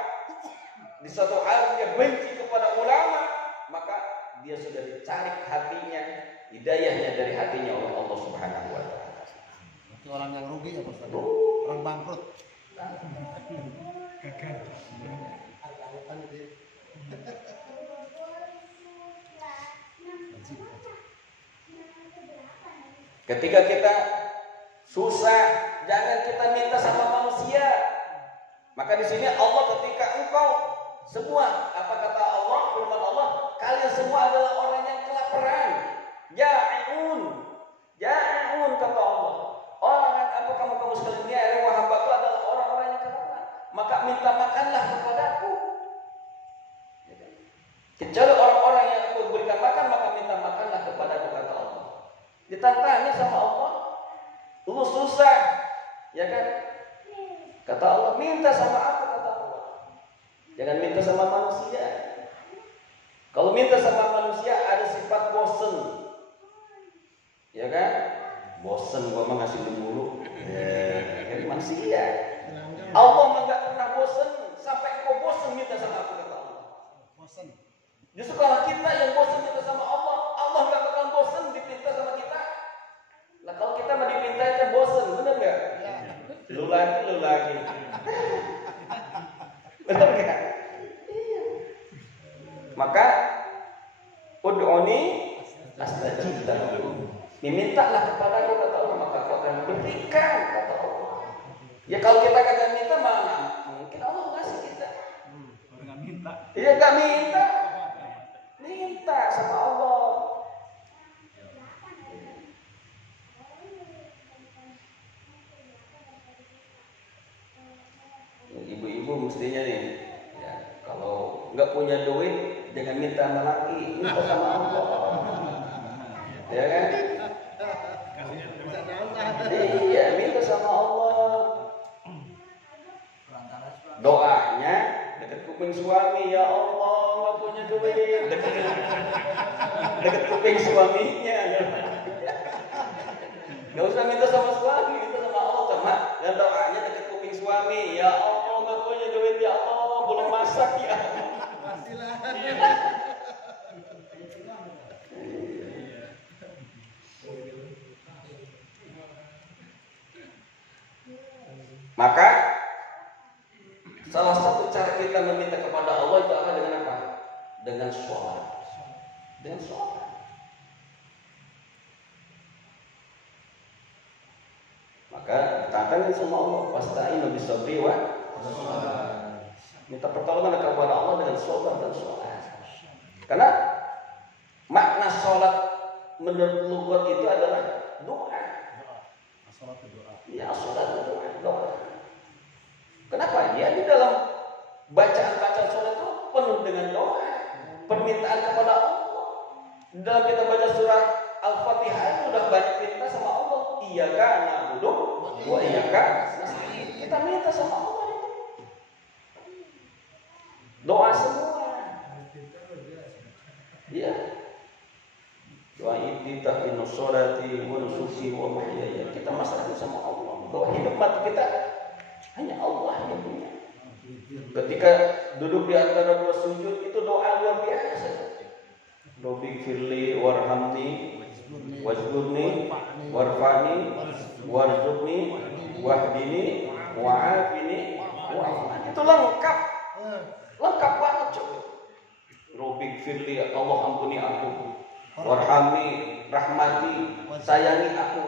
di satu hal dia benci kepada ulama, maka dia sudah dicari hatinya, hidayahnya dari hatinya oleh Allah Subhanahu wa taala. Itu orang yang rugi ya Pak Ustaz. Orang bangkrut. Gagal. Anu dia. Ketika kita susah, jangan kita minta sama manusia. Maka di sini Allah ketika engkau semua, apa kata Allah? Firman Allah, kalian semua adalah orang yang kelaparan. Ja'un, ja'un kata Allah. Orang apa kamu sekalian ini adalah hamba itu adalah orang-orang yang kelaparan. Maka minta makanlah kepadaku. Kecuali orang-orang yang aku berikan makan, maka minta makanlah kepadaku kata Allah. Ditantangnya sama Allah, lu susah, ya kan? Kata Allah, minta sama aku kata Allah. Jangan minta sama manusia. Kalau minta sama manusia ada sifat bosen, ya kan? Bosen gua mah ngasih mulu. Kayak manusia. Allah mah nggak pernah bosen sampai kau bosen minta sama aku kata Allah. Bosan. Justru kalau kita yang bosen minta sama Allah, Allah nggak bakal bosen diminta sama kita. Nah kalau kita mah diminta aja bosen, benar nggak? Ya. Lu lagi. Benar nggak? Maka ud'uni astajib lakum. Dimintalah kepadaku kata Allah, maka kau akan berikan kata Allah. Ya kalau kita kagak minta mana mungkin Allah ngasih kita. Nggak minta. Iya nggak minta. Minta sama Allah. Ibu-ibu mestinya nih, ya, kalau nggak punya duit jangan minta sama laki, minta sama Allah. Ya kan? Iya, minta sama Allah. Doanya dekat kuping suami, ya Allah nggak punya duit, dekat kuping suaminya. Nggak usah minta sama suami, minta sama Allah. Cuma dan doanya dekat kuping suami, ya Allah nggak punya duit, ya Allah belum masak ya. Maka salah satu cara kita meminta kepada Allah itu adalah dengan apa? Dengan sholat. Dengan sholat. Maka tantangin sama Allah, wasta'inu bis-sabri wa sholat. Minta pertolongan kepada Allah dengan sholat dan sholat. Karena makna sholat menurut lugat itu adalah doa. Salat doa. Ya, sholat itu doa. Kenapa? Ya di dalam bacaan sholat itu penuh dengan doa, permintaan kepada Allah. Dalam kita baca surah Al-Fatihah itu udah banyak minta sama Allah. Iyyaka na'budu wa iyyaka nasta'in. Kita minta sama Allah itu. Doa semua. Iya. Doa iftitah min sholati wa nusuki wa mahyaya. Kita masalahnya sama Allah. Doa hidup mati kita hanya Allah yang punya. Ketika duduk di antara dua sujud itu doa luar biasa. Rabbi firli warhamni wajburni warfani warzuqni wahdini wa'afini wa'afani. Itu lengkap. Lengkap banget coba. Rabbi firli, Allah ampuni aku. Warhamni, rahmati, sayangi aku.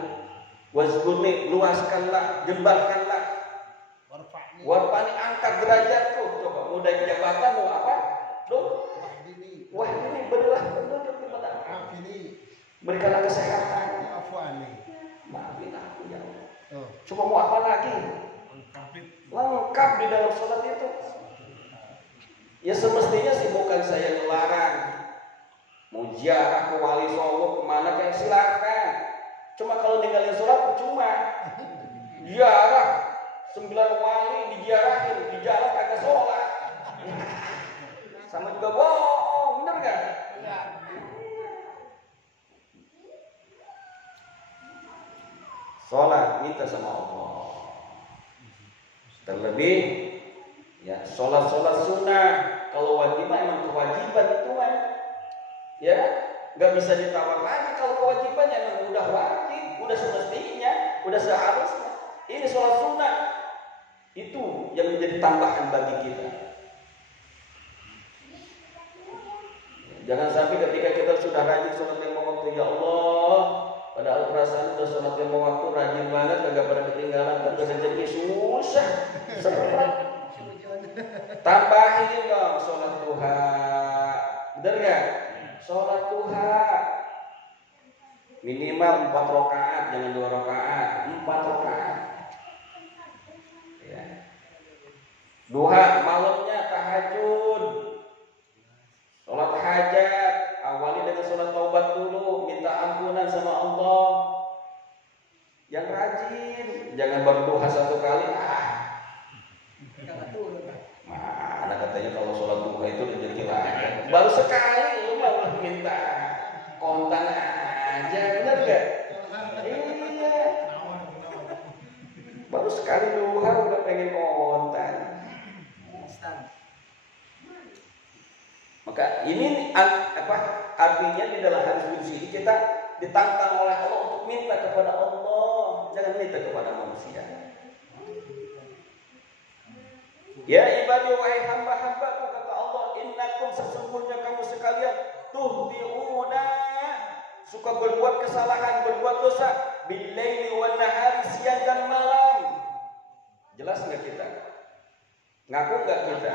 Wazkurni, luaskanlah, jembalkanlah. Warfani, angkat derajatku. Coba mau naik jabatan mau apa? Wah ini berilah petunjuk kepada aku. Berikanlah kesehatan. Maafin aku ya Allah. Coba mau apa lagi? Lengkap di dalam sholat itu. Ya semestinya sih bukan saya ngelarang. Mau ziarah ke Wali Songo kemana kayak silakan. Cuma kalau ninggalin sholat percuma. Ziarah 9 wali diziarahin, di jalan kagak sholat. Sama juga bohong, bener gak? Sholat minta sama Allah. Terlebih ya sholat sunnah. Kalau wajib emang kewajiban itu kan. Ya, nggak bisa ditawar lagi kalau kewajibannya emang udah wajib, udah semestinya, udah seharusnya. Ini sholat sunnah itu yang menjadi tambahan bagi kita. Jangan sampai ketika kita sudah rajin sholat lima waktu, ya Allah, padahal perasaan udah sholat lima waktu rajin banget, kagak pada ketinggalan, kagak rezeki susah, seret. Tambahin dong sholat duha, bener gak? Sholat duha minimal 4 rakaat, jangan 2 rakaat, 4 rakaat. Ya. Duha malamnya tahajud, sholat hajat, awali dengan sholat taubat dulu, minta ampunan sama Allah. Yang rajin, jangan berduha 1 kali. Mana katanya kalau sholat duha itu rezeki lagi. Baru sekali lu mau minta kontan aja, bener gak? Iya. Baru sekali duha udah pengen kontan. Maka ini artinya di dalam hadis qudsi ini kita ditantang oleh Allah untuk minta kepada Allah, jangan minta kepada manusia. Ya ibadi wahai hamba-hambaku, kata Allah, innakum sesungguhnya kamu sekalian tuhdiuna, suka berbuat kesalahan, berbuat dosa, billaili wan nahari, siang dan malam. Jelas enggak kita? Ngaku enggak kita?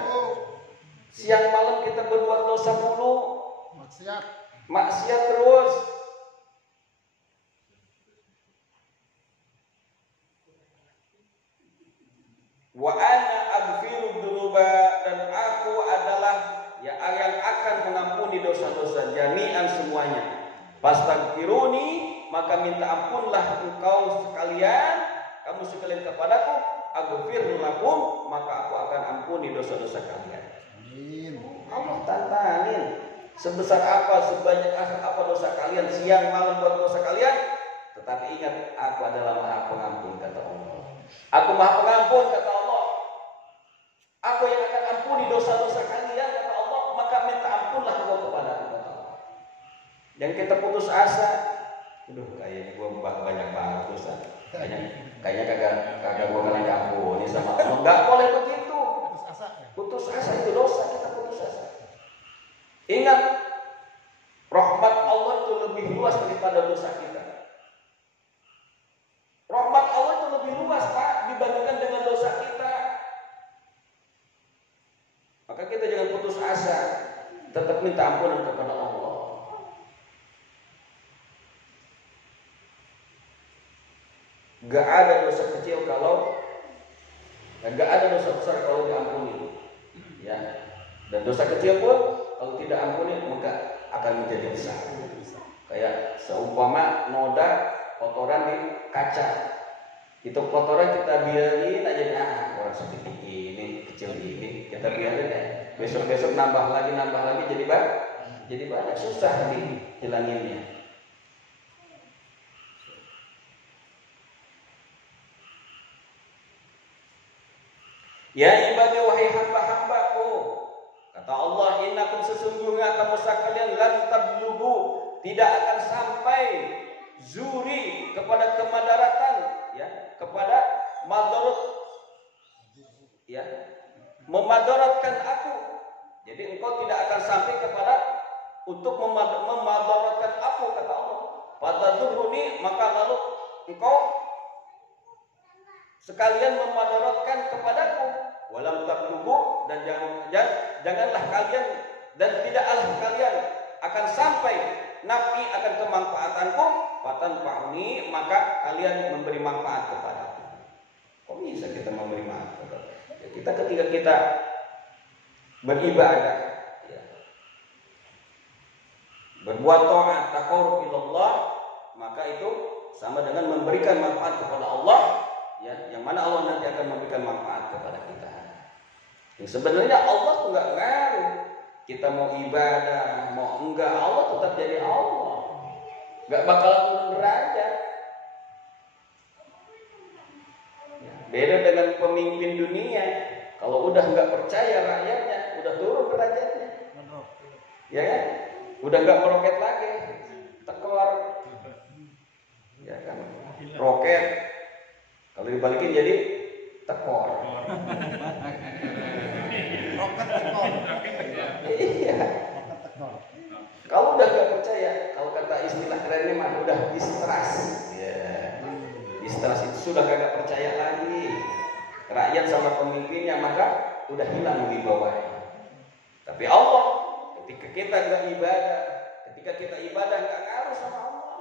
Siang malam kita berbuat dosa mulu, maksiat terus. Wa ana aghfiru dzunuba, dan aku adalah yang akan mengampuni dosa-dosa jami'an semuanya. Fastaghfiruni, maka minta ampunlah engkau sekalian, kamu sekalian kepadaku, aghfir lakum, maka aku akan ampuni dosa-dosa kalian. Allah tantangin, sebesar apa, sebanyak apa dosa kalian, siang malam buat dosa kalian, tetapi ingat, aku adalah Maha Pengampun, kata Allah. Aku Maha Pengampun, kata Allah. Aku yang akan ampuni dosa-dosa kalian, kata Allah. Maka minta ampunlah engkau kepada aku, kata Allah. Yang kita putus asa, kayaknya gue banyak banget dosa. Kayaknya kagak gue kalian ampuni sama Allah. Enggak boleh begitu. Putus asa itu dosa, kita putus asa. Ingat, rahmat Allah itu lebih luas daripada dosa kita. Rahmat Allah itu lebih luas, Pak, dibandingkan dengan dosa kita. Maka kita jangan putus asa, tetap minta ampunan kepada Allah. Gak ada dosa kecil gak ada dosa besar kalau diampuni. Ya. Dan dosa kecil pun kalau tidak ampuni maka akan menjadi besar. Kayak seumpama noda kotoran di kaca. Itu kotoran kita biarin aja, orang seperti ini, kecil ini, kita biarin ya. Besok-besok nambah lagi jadi banyak, susah dihilanginnya. Ya ibadi wahai hamba-hambaku, kata Allah, innakum sesungguhnya kamu sekalian lan tablughu, tidak akan sampai zuri kepada kemadaratan, ya, kepada madarat, ya, memadaratkan aku. Jadi engkau tidak akan sampai kepada untuk memadaratkan aku, kata Allah. Fatadurruni, maka lalu engkau sekalian memadaratkan kepadaku. Walam tablughu, dan janganlah kalian dan tidaklah kalian akan sampai nafi akan kemanfaatanku, fatanfa'uni, maka kalian memberi manfaat kepadaku. Kok bisa kita memberi manfaat? Ya, kita ketika kita beribadah, ya, berbuat taat, taqarrub ilallah, maka itu sama dengan memberikan manfaat kepada Allah, ya, yang mana Allah nanti akan memberikan manfaat kepada kita. Yang sebenarnya Allah tuh nggak ngaruh. Kita mau ibadah, mau enggak, Allah tetap jadi Allah. Nggak bakalan turun derajat. Ya, beda dengan pemimpin dunia. Kalau udah nggak percaya rakyatnya, udah turun derajatnya. Ya kan? Udah nggak meroket lagi, tekor. Ya kan? Roket. Kalau dibalikin jadi tekor. Roket tekor. Iya. istilah kerennya mah udah distrust. Ya. Distrust itu sudah kagak percaya lagi. Rakyat sama pemimpinnya maka udah hilang wibawanya. Tapi Allah ketika kita nggak ibadah, ketika kita ibadah nggak ngaruh sama Allah.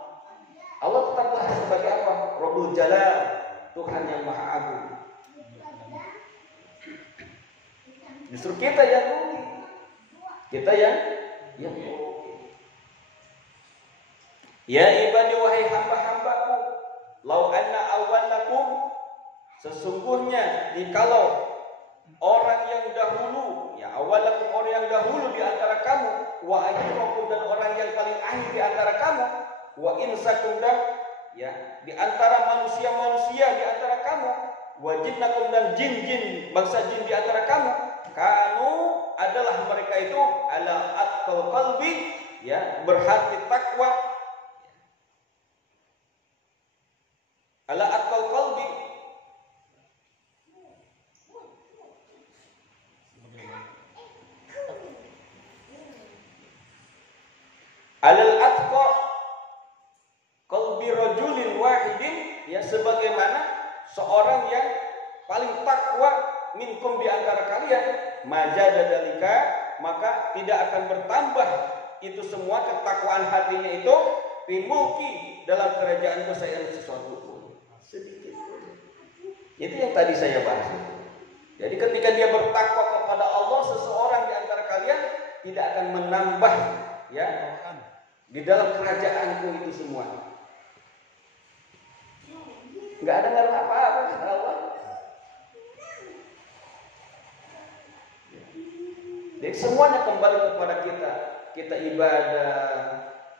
Allah tetaplah sebagai apa? Rabbul Jalal, Tuhan yang Maha Agung. Justru kita yang rugi. Kita yang rugi. Ya ibadi wahai hamba-hambaku, lau anna awwalakum, sesungguhnya jikalau orang yang dahulu, ya awalakum orang yang dahulu di antara kamu, wa akhirakum dan orang yang paling akhir di antara kamu, wa insakum dan ya di antara manusia-manusia di antara kamu, wa jinnakum dan jin-jin bangsa jin di antara kamu, kanu adalah mereka itu ala atqal qalbi, ya berhati takwa, ala atqal qalbi, alal atqa qalbi rajulin wahidin, ya sebagaimana seorang yang paling takwa minkum di antara kalian, majada dalika, maka tidak akan bertambah itu semua ketakwaan hatinya itu bimulki dalam kerajaanku saya sesuatu pun sedikit pun. Itu yang tadi saya bahas. Jadi ketika dia bertakwa kepada Allah, seseorang di antara kalian tidak akan menambah ya di dalam kerajaanku itu semua. Nggak ada ngaruh apa-apa kata Allah. Jadi semuanya kembali kepada kita. Kita ibadah,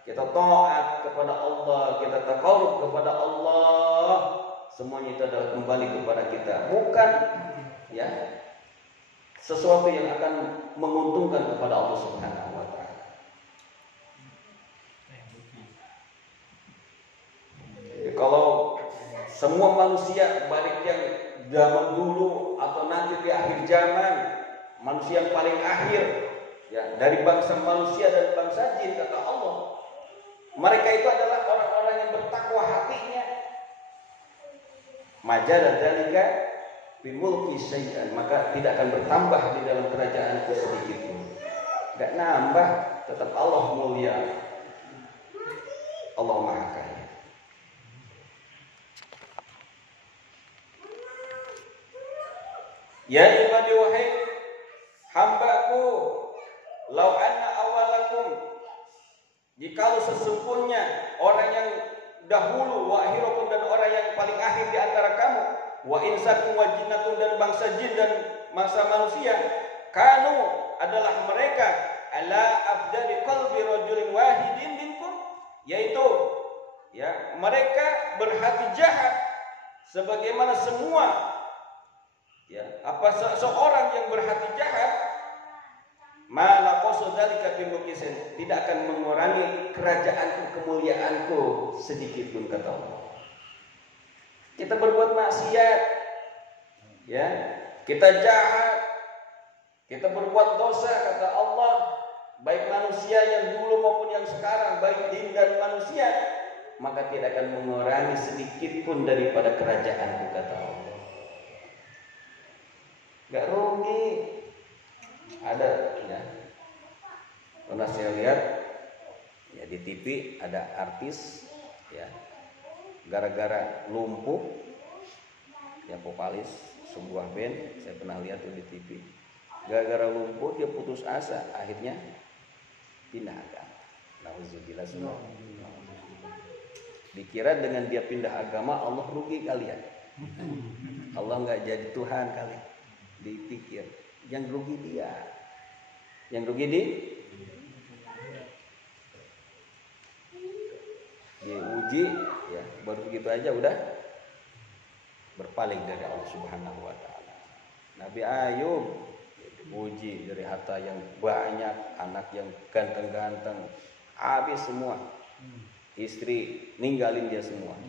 kita taat kepada Allah, kita taqarrub kepada Allah. Semuanya itu adalah kembali kepada kita, bukan ya sesuatu yang akan menguntungkan kepada Allah Subhanahu wa taala. Jadi kalau semua manusia baik yang zaman dulu atau nanti di akhir zaman, manusia yang paling akhir ya dari bangsa manusia dan bangsa jin kata Allah, mereka itu adalah orang-orang yang bertakwa hatinya. Majala dalika bimulki syai'an, maka tidak akan bertambah di dalam kerajaanku sedikit pun. Enggak nambah, tetap Allah mulia. Allah Maha Kaya. Ya ibadi wahai hambaku, lau anna awalakum, jikalau sesungguhnya orang yang dahulu, wa akhirakum dan orang yang paling akhir di antara kamu, wa insakum wa jinnakum dan bangsa jin dan bangsa manusia, kanu adalah mereka ala afdali qalbi rajulin wahidin minkum, yaitu ya mereka berhati jahat sebagaimana semua ya apa seorang yang berhati jahat, mala qasdalika bimukisen, tidak akan mengurangi kerajaanku, kemuliaanku sedikit pun kata Allah. Kita berbuat maksiat ya, kita jahat, kita berbuat dosa kata Allah, baik manusia yang dulu maupun yang sekarang, baik jin dan manusia, maka tidak akan mengurangi sedikit pun daripada kerajaanku kata Allah. Gak rugi. Ada ya, pernah saya lihat ya di TV ada artis ya gara-gara lumpuh ya vokalis sebuah band, saya pernah lihat tuh di TV, gara-gara lumpuh dia putus asa, akhirnya pindah agama. Nauzubillah semua. Dikira dengan dia pindah agama Allah rugi kalian, Allah nggak jadi Tuhan kali, dipikir yang rugi dia, yang rugi diuji ya, baru begitu aja udah berpaling dari Allah Subhanahu wa taala. Nabi Ayub diuji dari harta yang banyak, anak yang ganteng-ganteng, habis semua, istri ninggalin dia semua,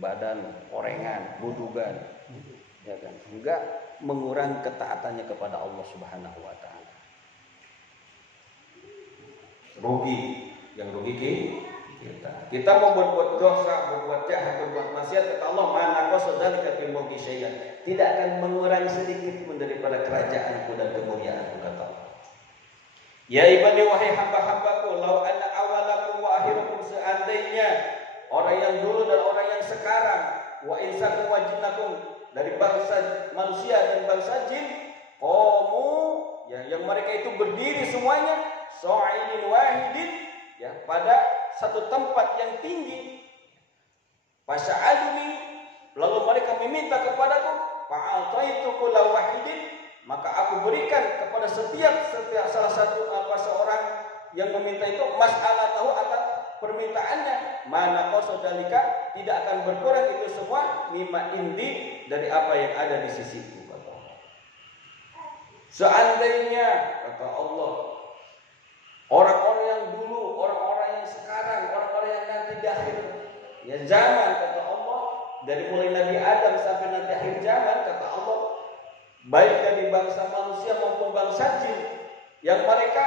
badan orengan, budugan, ya kan, enggak mengurangi ketaatannya kepada Allah Subhanahu wa taala. Rugi, yang rugi Kita mau berbuat dosa, berbuat jahat, berbuat maksiat, kata Allah, mana qasadzalika fi mulki syai'an. Tidak akan mengurangi sedikit pun daripada kerajaanku dan kemuliaanku, kata Allah. Ya ibadi, wahai hamba-hambaku, law anna awalakum wa akhirakum, seandainya orang yang dulu dan orang yang sekarang, wa insakum wa jinnakum, dari bangsa manusia dan bangsa jin, yang mereka itu berdiri semuanya sa'idin wahidin, ya, pada satu tempat yang tinggi. Fasya'aluni, lalu mereka meminta kepadaku, fa'altaitu kulla wahidin, maka aku berikan kepada setiap salah satu seorang yang meminta itu mas'alatahu, atas permintaannya, mana qasadzalika, tidak akan berkurang itu semua, mimma indi, dari apa yang ada di sisiku, kata Allah. Seandainya, kata Allah, orang-orang yang dulu, orang-orang yang sekarang, orang-orang yang nanti di akhir ya zaman, kata Allah, dari mulai Nabi Adam sampai nanti akhir zaman, kata Allah, baik dari bangsa manusia maupun bangsa jin, yang mereka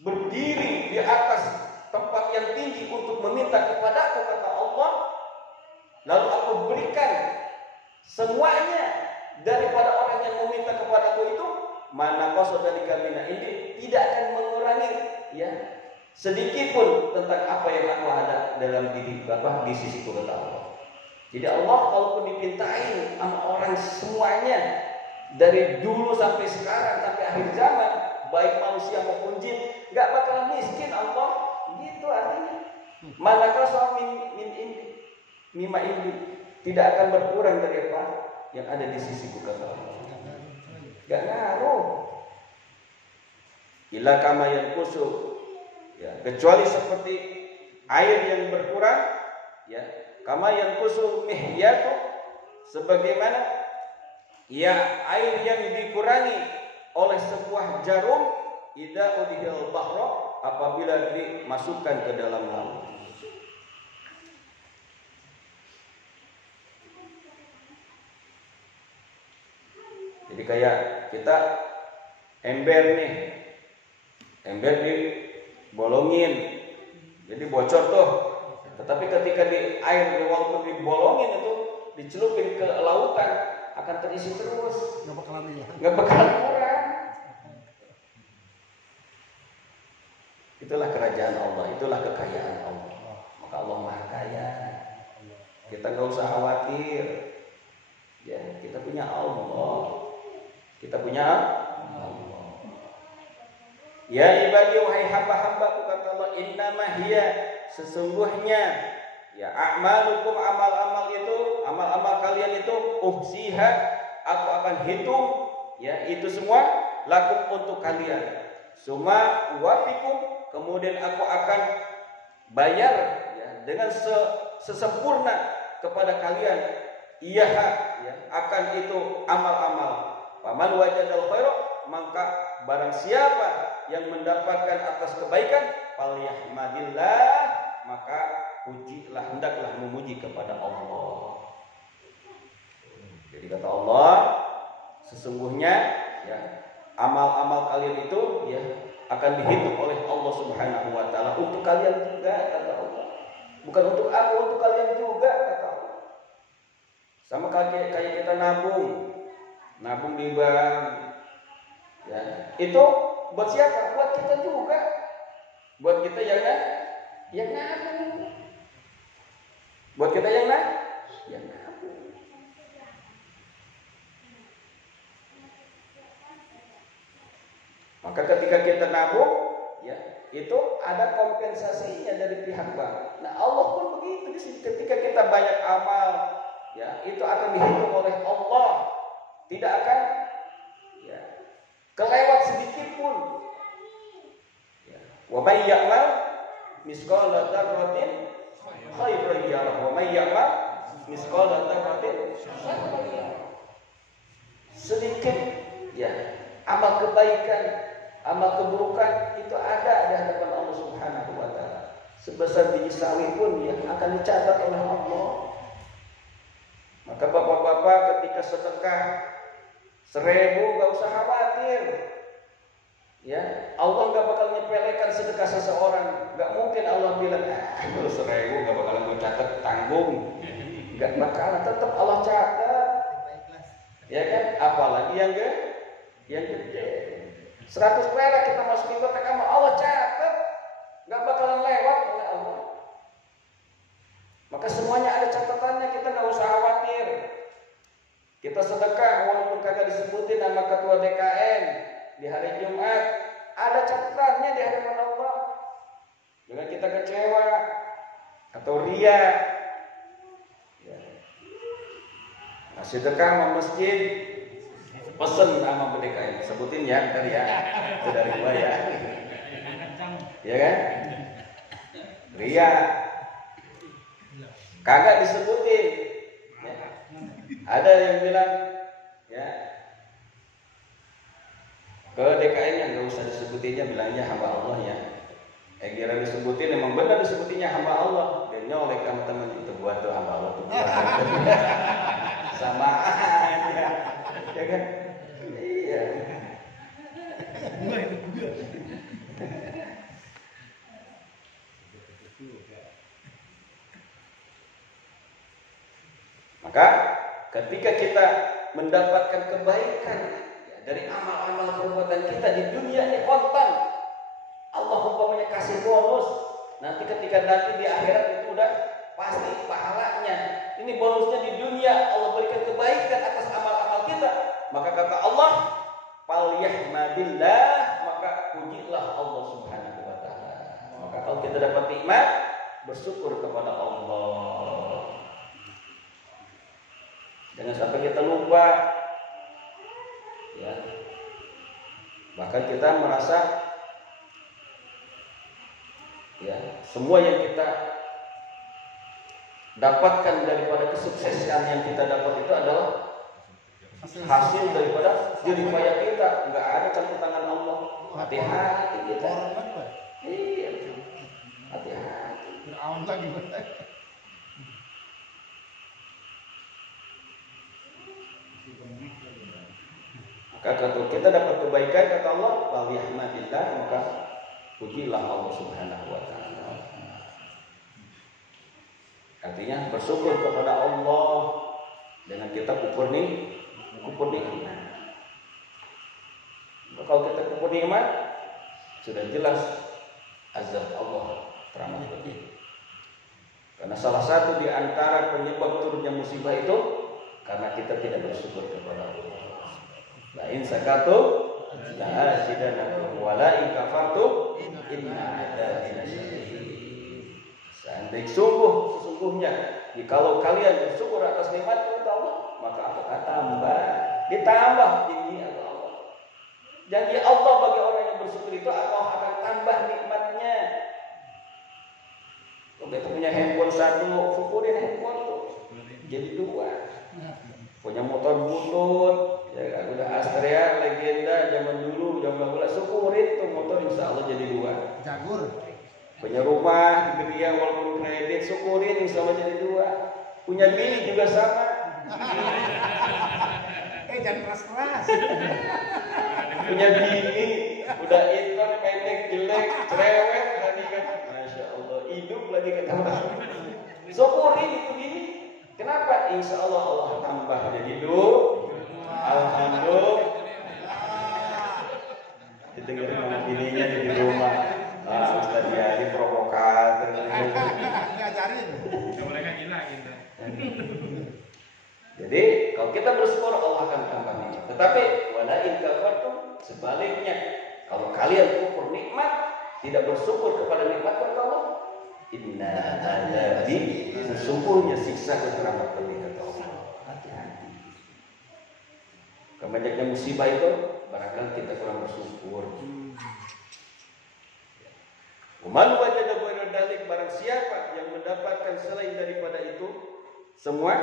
berdiri di atas tempat yang tinggi untuk meminta kepadaku, kata Allah, lalu aku berikan semuanya daripada orang yang meminta kepadaku itu, mana qasadzalika min indi, tidak akan mengurangi ya sedikit pun tentang apa yang aku ada dalam diri di sisiku, kata Allah. Jadi Allah kalaupun dipintain sama orang semuanya dari dulu sampai sekarang sampai akhir zaman, baik manusia maupun jin, nggak bakal miskin Allah. Gitu artinya. Mana qasam min indi, mimma indi, tidak akan berkurang dari apa yang ada di sisiku, kata Allah. Gak ngaruh. Ila kama yanqusu, ya, kecuali seperti air yang berkurang, ya, kama yanqusu mihyatu, sebagaimana ya air yang dikurangi oleh sebuah jarum, idza udhil bahra, apabila dimasukkan ke dalam laut. Jadi kayak kita ember nih, ember dibolongin, jadi bocor tuh. Tetapi ketika di air, walaupun dibolongin itu dicelupin ke lautan, akan terisi terus, nggak bakalan kurang. Itulah kerajaan Allah, itulah kekayaan Allah. Maka Allah Maha Kaya. Kita nggak usah khawatir. Ya, kita punya Allah. Kita punya Allah. Ya ibadi, wahai hamba-hambaku, kata Allah, innama hiya, sesungguhnya ya a'malukum, amal-amal itu, amal-amal kalian itu, uhsiha, aku akan hitung, ya, itu semua lakum, untuk kalian. Suma wafikum, kemudian aku akan bayar ya, dengan sesempurna kepada kalian, ya, akan itu amal-amal. Faman wajadal khaira, maka barang siapa yang mendapatkan atas kebaikan, falyahmadillah, maka pujilah, hendaklah memuji kepada Allah. Jadi kata Allah, sesungguhnya ya amal-amal kalian itu ya akan dihitung oleh Allah Subhanahu wa taala untuk kalian juga, kata Allah. Bukan untuk aku, untuk kalian juga, kata Allah. Sama kayak kita nabung di bank. Ya, itu buat siapa? Buat kita juga. Buat kita yang nabung. Buat kita yang nabung. Maka ketika kita nabung, ya, itu ada kompensasinya dari pihak bank. Nah, Allah pun begitu di sini. Ketika kita banyak amal, ya, itu akan dihitung oleh Allah. Tidak akan ya kelewat sedikit pun. Ya. Wa may ya'mal misqala dzarratin khairan yarah, wa may ya'mal misqala dzarratin syarran yarah. Sedikit ya amal kebaikan, amal keburukan itu ada di hadapan Allah Subhanahu wa taala. Sebesar biji sawi pun ya akan dicatat oleh Allah. Maka bapak-bapak ketika sedekah 1.000 gak usah khawatir. Ya, Allah gak bakal nyepelekan sedekah seseorang. Gak mungkin Allah bilang, catat tanggung, nggak bakalan, tetap Allah catat. Ya kan? Apalagi yang gede. 100 perak kita masukin kotak amal, Allah catat, nggak bakalan lewat oleh Allah. Maka semuanya ada catatannya, kita nggak usah khawatir. Kita sedekah walaupun kagak disebutin nama ketua DKM di hari Jumat, ada catatannya di hadapan Allah. Jangan kita kecewa atau ria. Ya. Nah, sedekah sama masjid, pesen sama DKM, sebutin ya tadi ya, itu dari gua ya. Ya kan? Ria. Kagak disebutin. Ya. Ada yang bilang ya ke DKM yang nggak usah disebutinnya, bilangnya hamba Allah ya. Kira disebutin, emang benar disebutinnya hamba Allah. Dan nyolek sama teman itu, gua tuh hamba Allah tuh. Sama aja, ya kan? Iya. Maka ketika kita mendapatkan kebaikan ya, dari amal-amal perbuatan kita di dunia ini kontan, Allah umpamanya kasih bonus. Nanti ketika di akhirat itu udah pasti pahalanya. Ini bonusnya di dunia, Allah berikan kebaikan atas amal-amal kita. Maka kata Allah, "Falyahmadillah", maka pujilah Allah Subhanahu wa taala. Maka kalau kita dapat nikmat, bersyukur kepada Allah. Jangan sampai kita lupa. Ya. Bahkan kita merasa ya, semua yang kita dapatkan daripada kesuksesan yang kita dapat itu adalah hasil daripada jerih payah kita, nggak ada campur tangan Allah. Hati-hati kita. Iya, hati-hati. Fir'aun lagi. Maka kalau kita dapat kebaikan kata Allah, "Waliyahmadillah", maka pujilah Allah Subhanahu wa taala. Artinya bersyukur kepada Allah dengan kita kufur nikmat. Kalau kita kufur nikmat, sudah jelas azab Allah teramat pedih. Karena salah satu di antara penyebab turunnya musibah itu karena kita tidak bersyukur kepada Allah. La in sakatum la azidannakum wa la in kafartum inna adzabi lasyadid. Seandainya sesungguhnya kalau kalian bersyukur atas nikmat Allah, maka akan tambah, ditambah janji Allah. Janji Allah bagi orang yang bersyukur itu Allah akan tambah nikmatnya. Kalau kita punya handphone satu, syukurin handphone tuh jadi 2. Punya motor butut, ya udah Astrea legenda zaman dulu, zaman bola, syukurin tuh motor, insya Allah jadi 2. Jagur. Punya rumah di Geria walaupun kredit, syukurin insya Allah jadi 2. Punya bini juga sama. Jangan keras-keras. Punya bini udah ikon pendek jelek cerewet tadi kan, masya Allah, hidup lagi kata orang. Syukurin itu bini. Kenapa? Insya Allah Allah tambah jadi 2. Alhamdulillah. Didengerin sama bininya di rumah. Ustaz Yari provokator. Ngajarin. Mereka gila gitu. Jadi kalau kita bersyukur Allah akan tambah nikmat. Tetapi wala in kafartum, sebaliknya kalau kalian kufur nikmat, tidak bersyukur kepada nikmat Allah, inna adzabi, sesungguhnya siksa teramat pedih kata Allah. Hati-hati. Kebanyakan musibah itu barangkali kita kurang bersyukur. Man wajada ghaira dzalik, barang siapa yang mendapatkan selain daripada itu semua,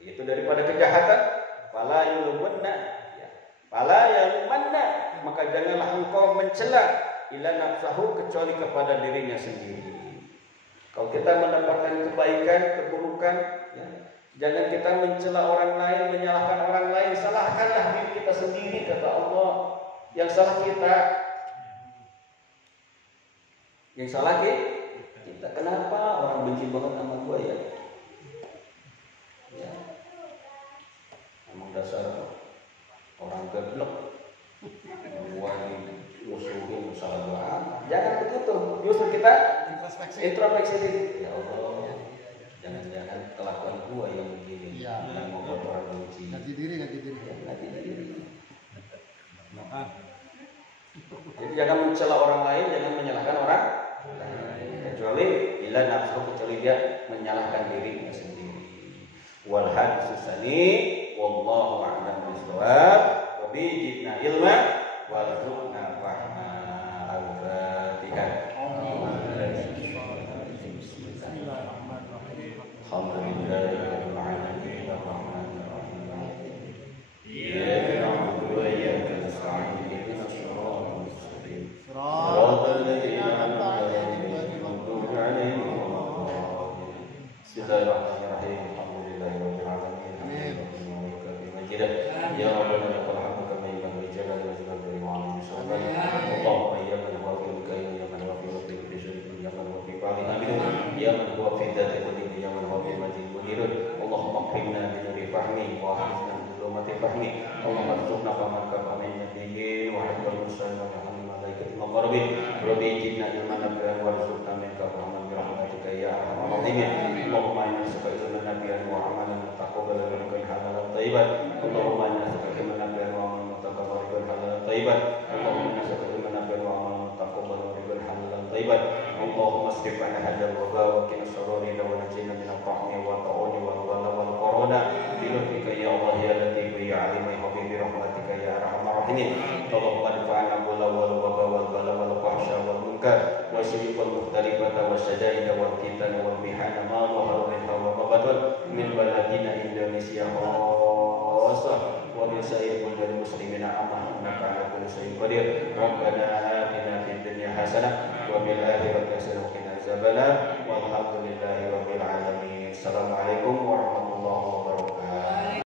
itu daripada kejahatan, fala yulumanna, ya. Fala yulumanna, maka janganlah engkau mencela ila nafsahu, kecuali kepada dirinya sendiri. Kalau kita mendapatkan kebaikan, keburukan, ya, jangan kita mencela orang lain, menyalahkan orang lain, salahkanlah diri kita sendiri kata Allah. Yang salah kita, yang salah kita. Kenapa orang benci banget sama gua ya? Ya, emang dasar orang geblek. Gua musuhin salah gua apa? Jangan begitu. Justru kita introspeksi diri. Ya Allah, jangan-jangan kelakuan gua yang begini yang membuat orang benci. Ngaji diri. Ya, ngaji diri. Jadi jangan mencela orang lain, jangan menyalahkan orang lain. Kecuali bila nafsu, kecuali dia menyalahkan dirinya sendiri. Wal hadis tsani wallahu a'lam bishawab. Wa bi jidna ilma warzuqna fahma. Al-Fatihah. Alhamdulillahirabbil alamin arrahmanir rahim. Iyyaka na'budu wa iyyaka nasta'in. Ihdinas siratal mustaqim. Siratal ladzina an'amta 'alaihim ghairil maghdubi 'alaihim waladdallin. Bismillahirrahmanirrahim. Alhamdulillahirabbil alamin. Ya Rabbana lakal hamdu kama yanbaghi li jalali wajhika wa 'azimi sultanik. Allahumma ya man huwa fi al-kaini ya man huwa fi kulli shay'in ya man huwa fi kulli amin. Ya man huwa fi dzati kulli ya man huwa fi majid munirun. Allahumma qimna bi nuri fahmi wa hafizna min dhulumati fahmi. Allahumma arzuqna faman kafama min nabiyyin wa haqqal mursalin wa hamdi malaikatil muqarrabin. Rabbi jidna ilman nabiyan warzuqna minka fahaman bi rahmatika ya arhamar rahimin. Allahumma inna nas'aluka ilman nabiyan wa amalan mutaqabbalan wa rizqan halalan thayyiban. Allahumma inna nas'aluka ilman nabiyan wa amalan mutaqabbalan wa rizqan halalan thayyiban. Allahumma inna nas'aluka ilman nabiyan wa amalan mutaqabbalan wa rizqan halalan thayyiban. Allahumma asrif 'anna hadzal wabaa wa qina sharrina wa najjina min al-ta'ni wa ta'uni wal wala wal corona bi lutfika ya Allah ya latif ya alim ya habib bi rahmatika ya arhamar rahimin. Allahumma dfa'na wal wabaa wal bala wal fahsya wal munkar wa syirk wal mukhtalifata wa syadaida wal fitana wal mihana ma dhahara minha wa ma batan min baladina Indonesia khassah wa min sa'ir buldan muslimina amma innaka 'ala kulli shay'in qadir. Rabbana atina fid dunya hasanah wa fil akhirati hasanah wa qina adzabannar. Walhamdulillahi rabbil alamin. Assalamualaikum warahmatullahi wabarakatuh.